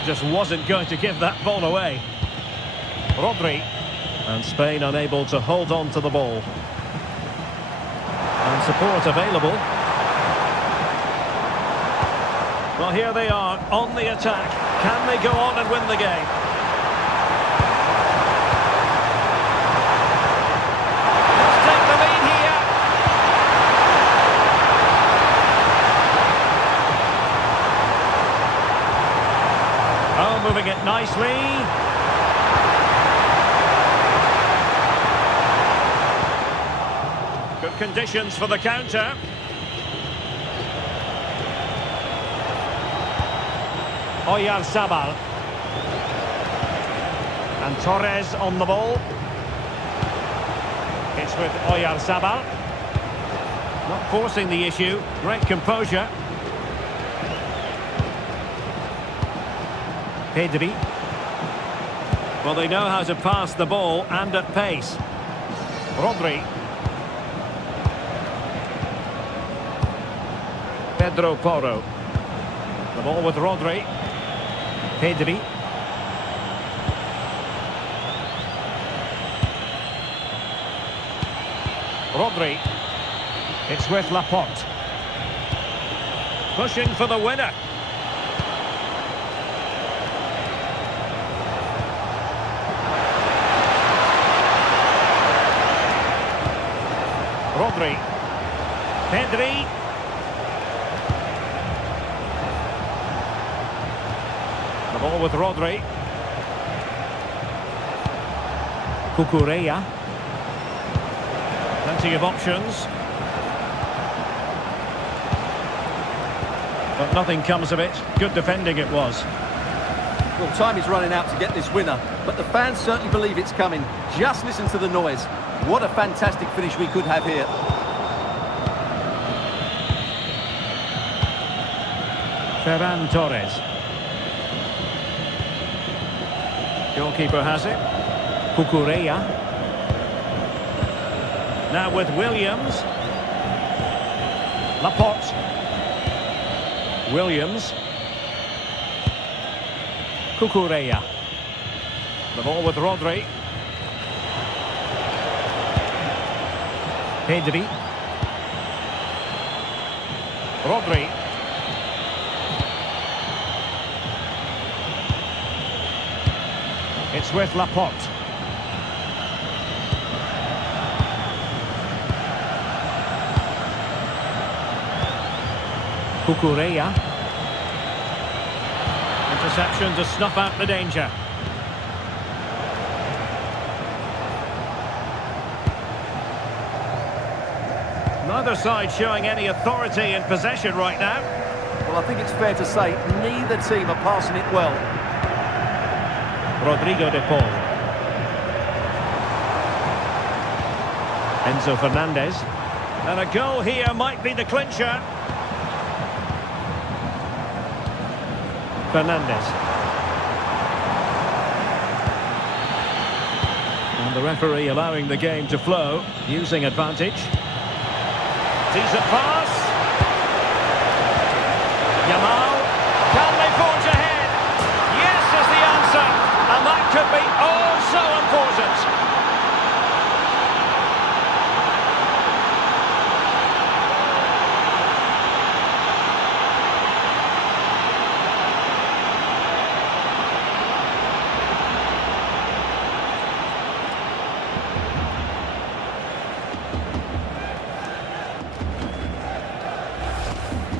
Just wasn't going to give that ball away. Rodri. And Spain unable to hold on to the ball. And support available. Well, here they are on the attack. Can they go on and win the game? Let's take the lead here. Oh, moving it nicely. Good conditions for the counter. Oyarzabal. And Torres on the ball. It's with Oyarzabal. Not forcing the issue. Great composure. Pedri. Well, they know how to pass the ball and at pace. Rodri. Pedro Porro. The ball with Rodri. Pedri. Rodri. It's with Laporte. Pushing for the winner. Rodri. Pedri. The ball with Rodri. Cucurella. Plenty of options. But nothing comes of it. Good defending it was. Well, time is running out to get this winner, but the fans certainly believe it's coming. Just listen to the noise. What a fantastic finish we could have here. Ferran Torres. Goalkeeper has it. Cucurella. Now with Williams. Laporte. Williams. Cucurella. The ball with Rodri. Pedri. Rodri. It's with Laporte. Cucurella. Interception to snuff out the danger. Neither side showing any authority in possession right now. Well, I think it's fair to say neither team are passing it well. Rodrigo de Paul. Enzo Fernandez. And a goal here might be the clincher. Fernandez. And the referee allowing the game to flow, using advantage. Decent pass. Yamal. Can they forge ahead? Yes is the answer. And that could be oh so important.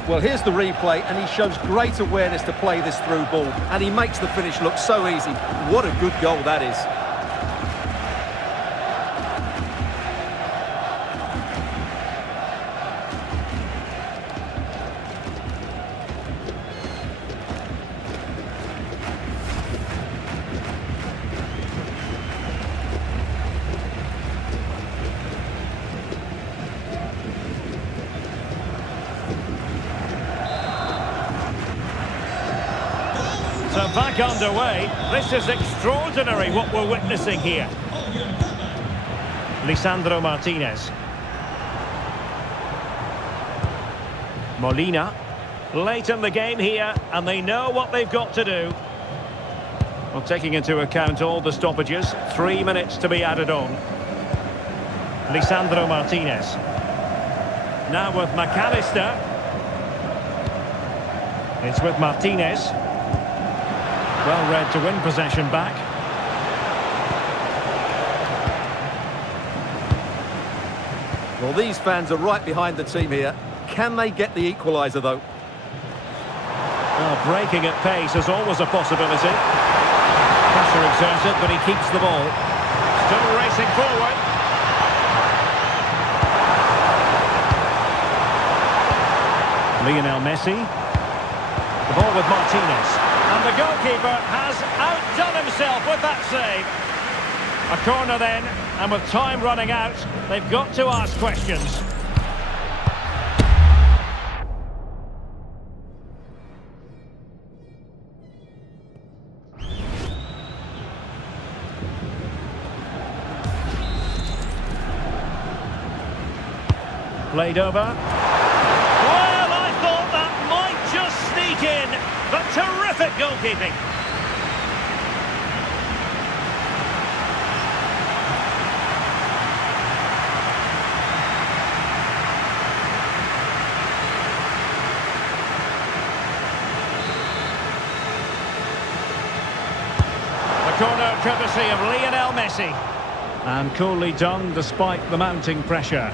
Well, here's the replay, and he shows great awareness to play this through ball, and he makes the finish look so easy. What a good goal that is. So back underway. This is extraordinary what we're witnessing here. Lisandro Martinez. Molina. Late in the game here, and they know what they've got to do. Well, taking into account all the stoppages, 3 minutes to be added on. Lisandro Martinez. Now with McAllister. It's with Martinez. Well read to win possession back. Well, these fans are right behind the team here. Can they get the equaliser, though? Well, breaking at pace is always a possibility. Pressure exerted, but he keeps the ball. Still racing forward. Lionel Messi. The ball with Martinez. And the goalkeeper has outdone himself with that save. A corner then, and with time running out, they've got to ask questions. Played over. Well, I thought that might just sneak in, but terrific goalkeeping. corner courtesy of Lionel Messi. And coolly done despite the mounting pressure.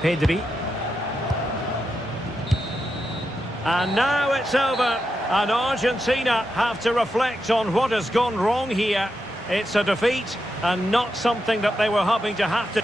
Pedri. And now it's over. And Argentina have to reflect on what has gone wrong here. It's a defeat and not something that they were hoping to have to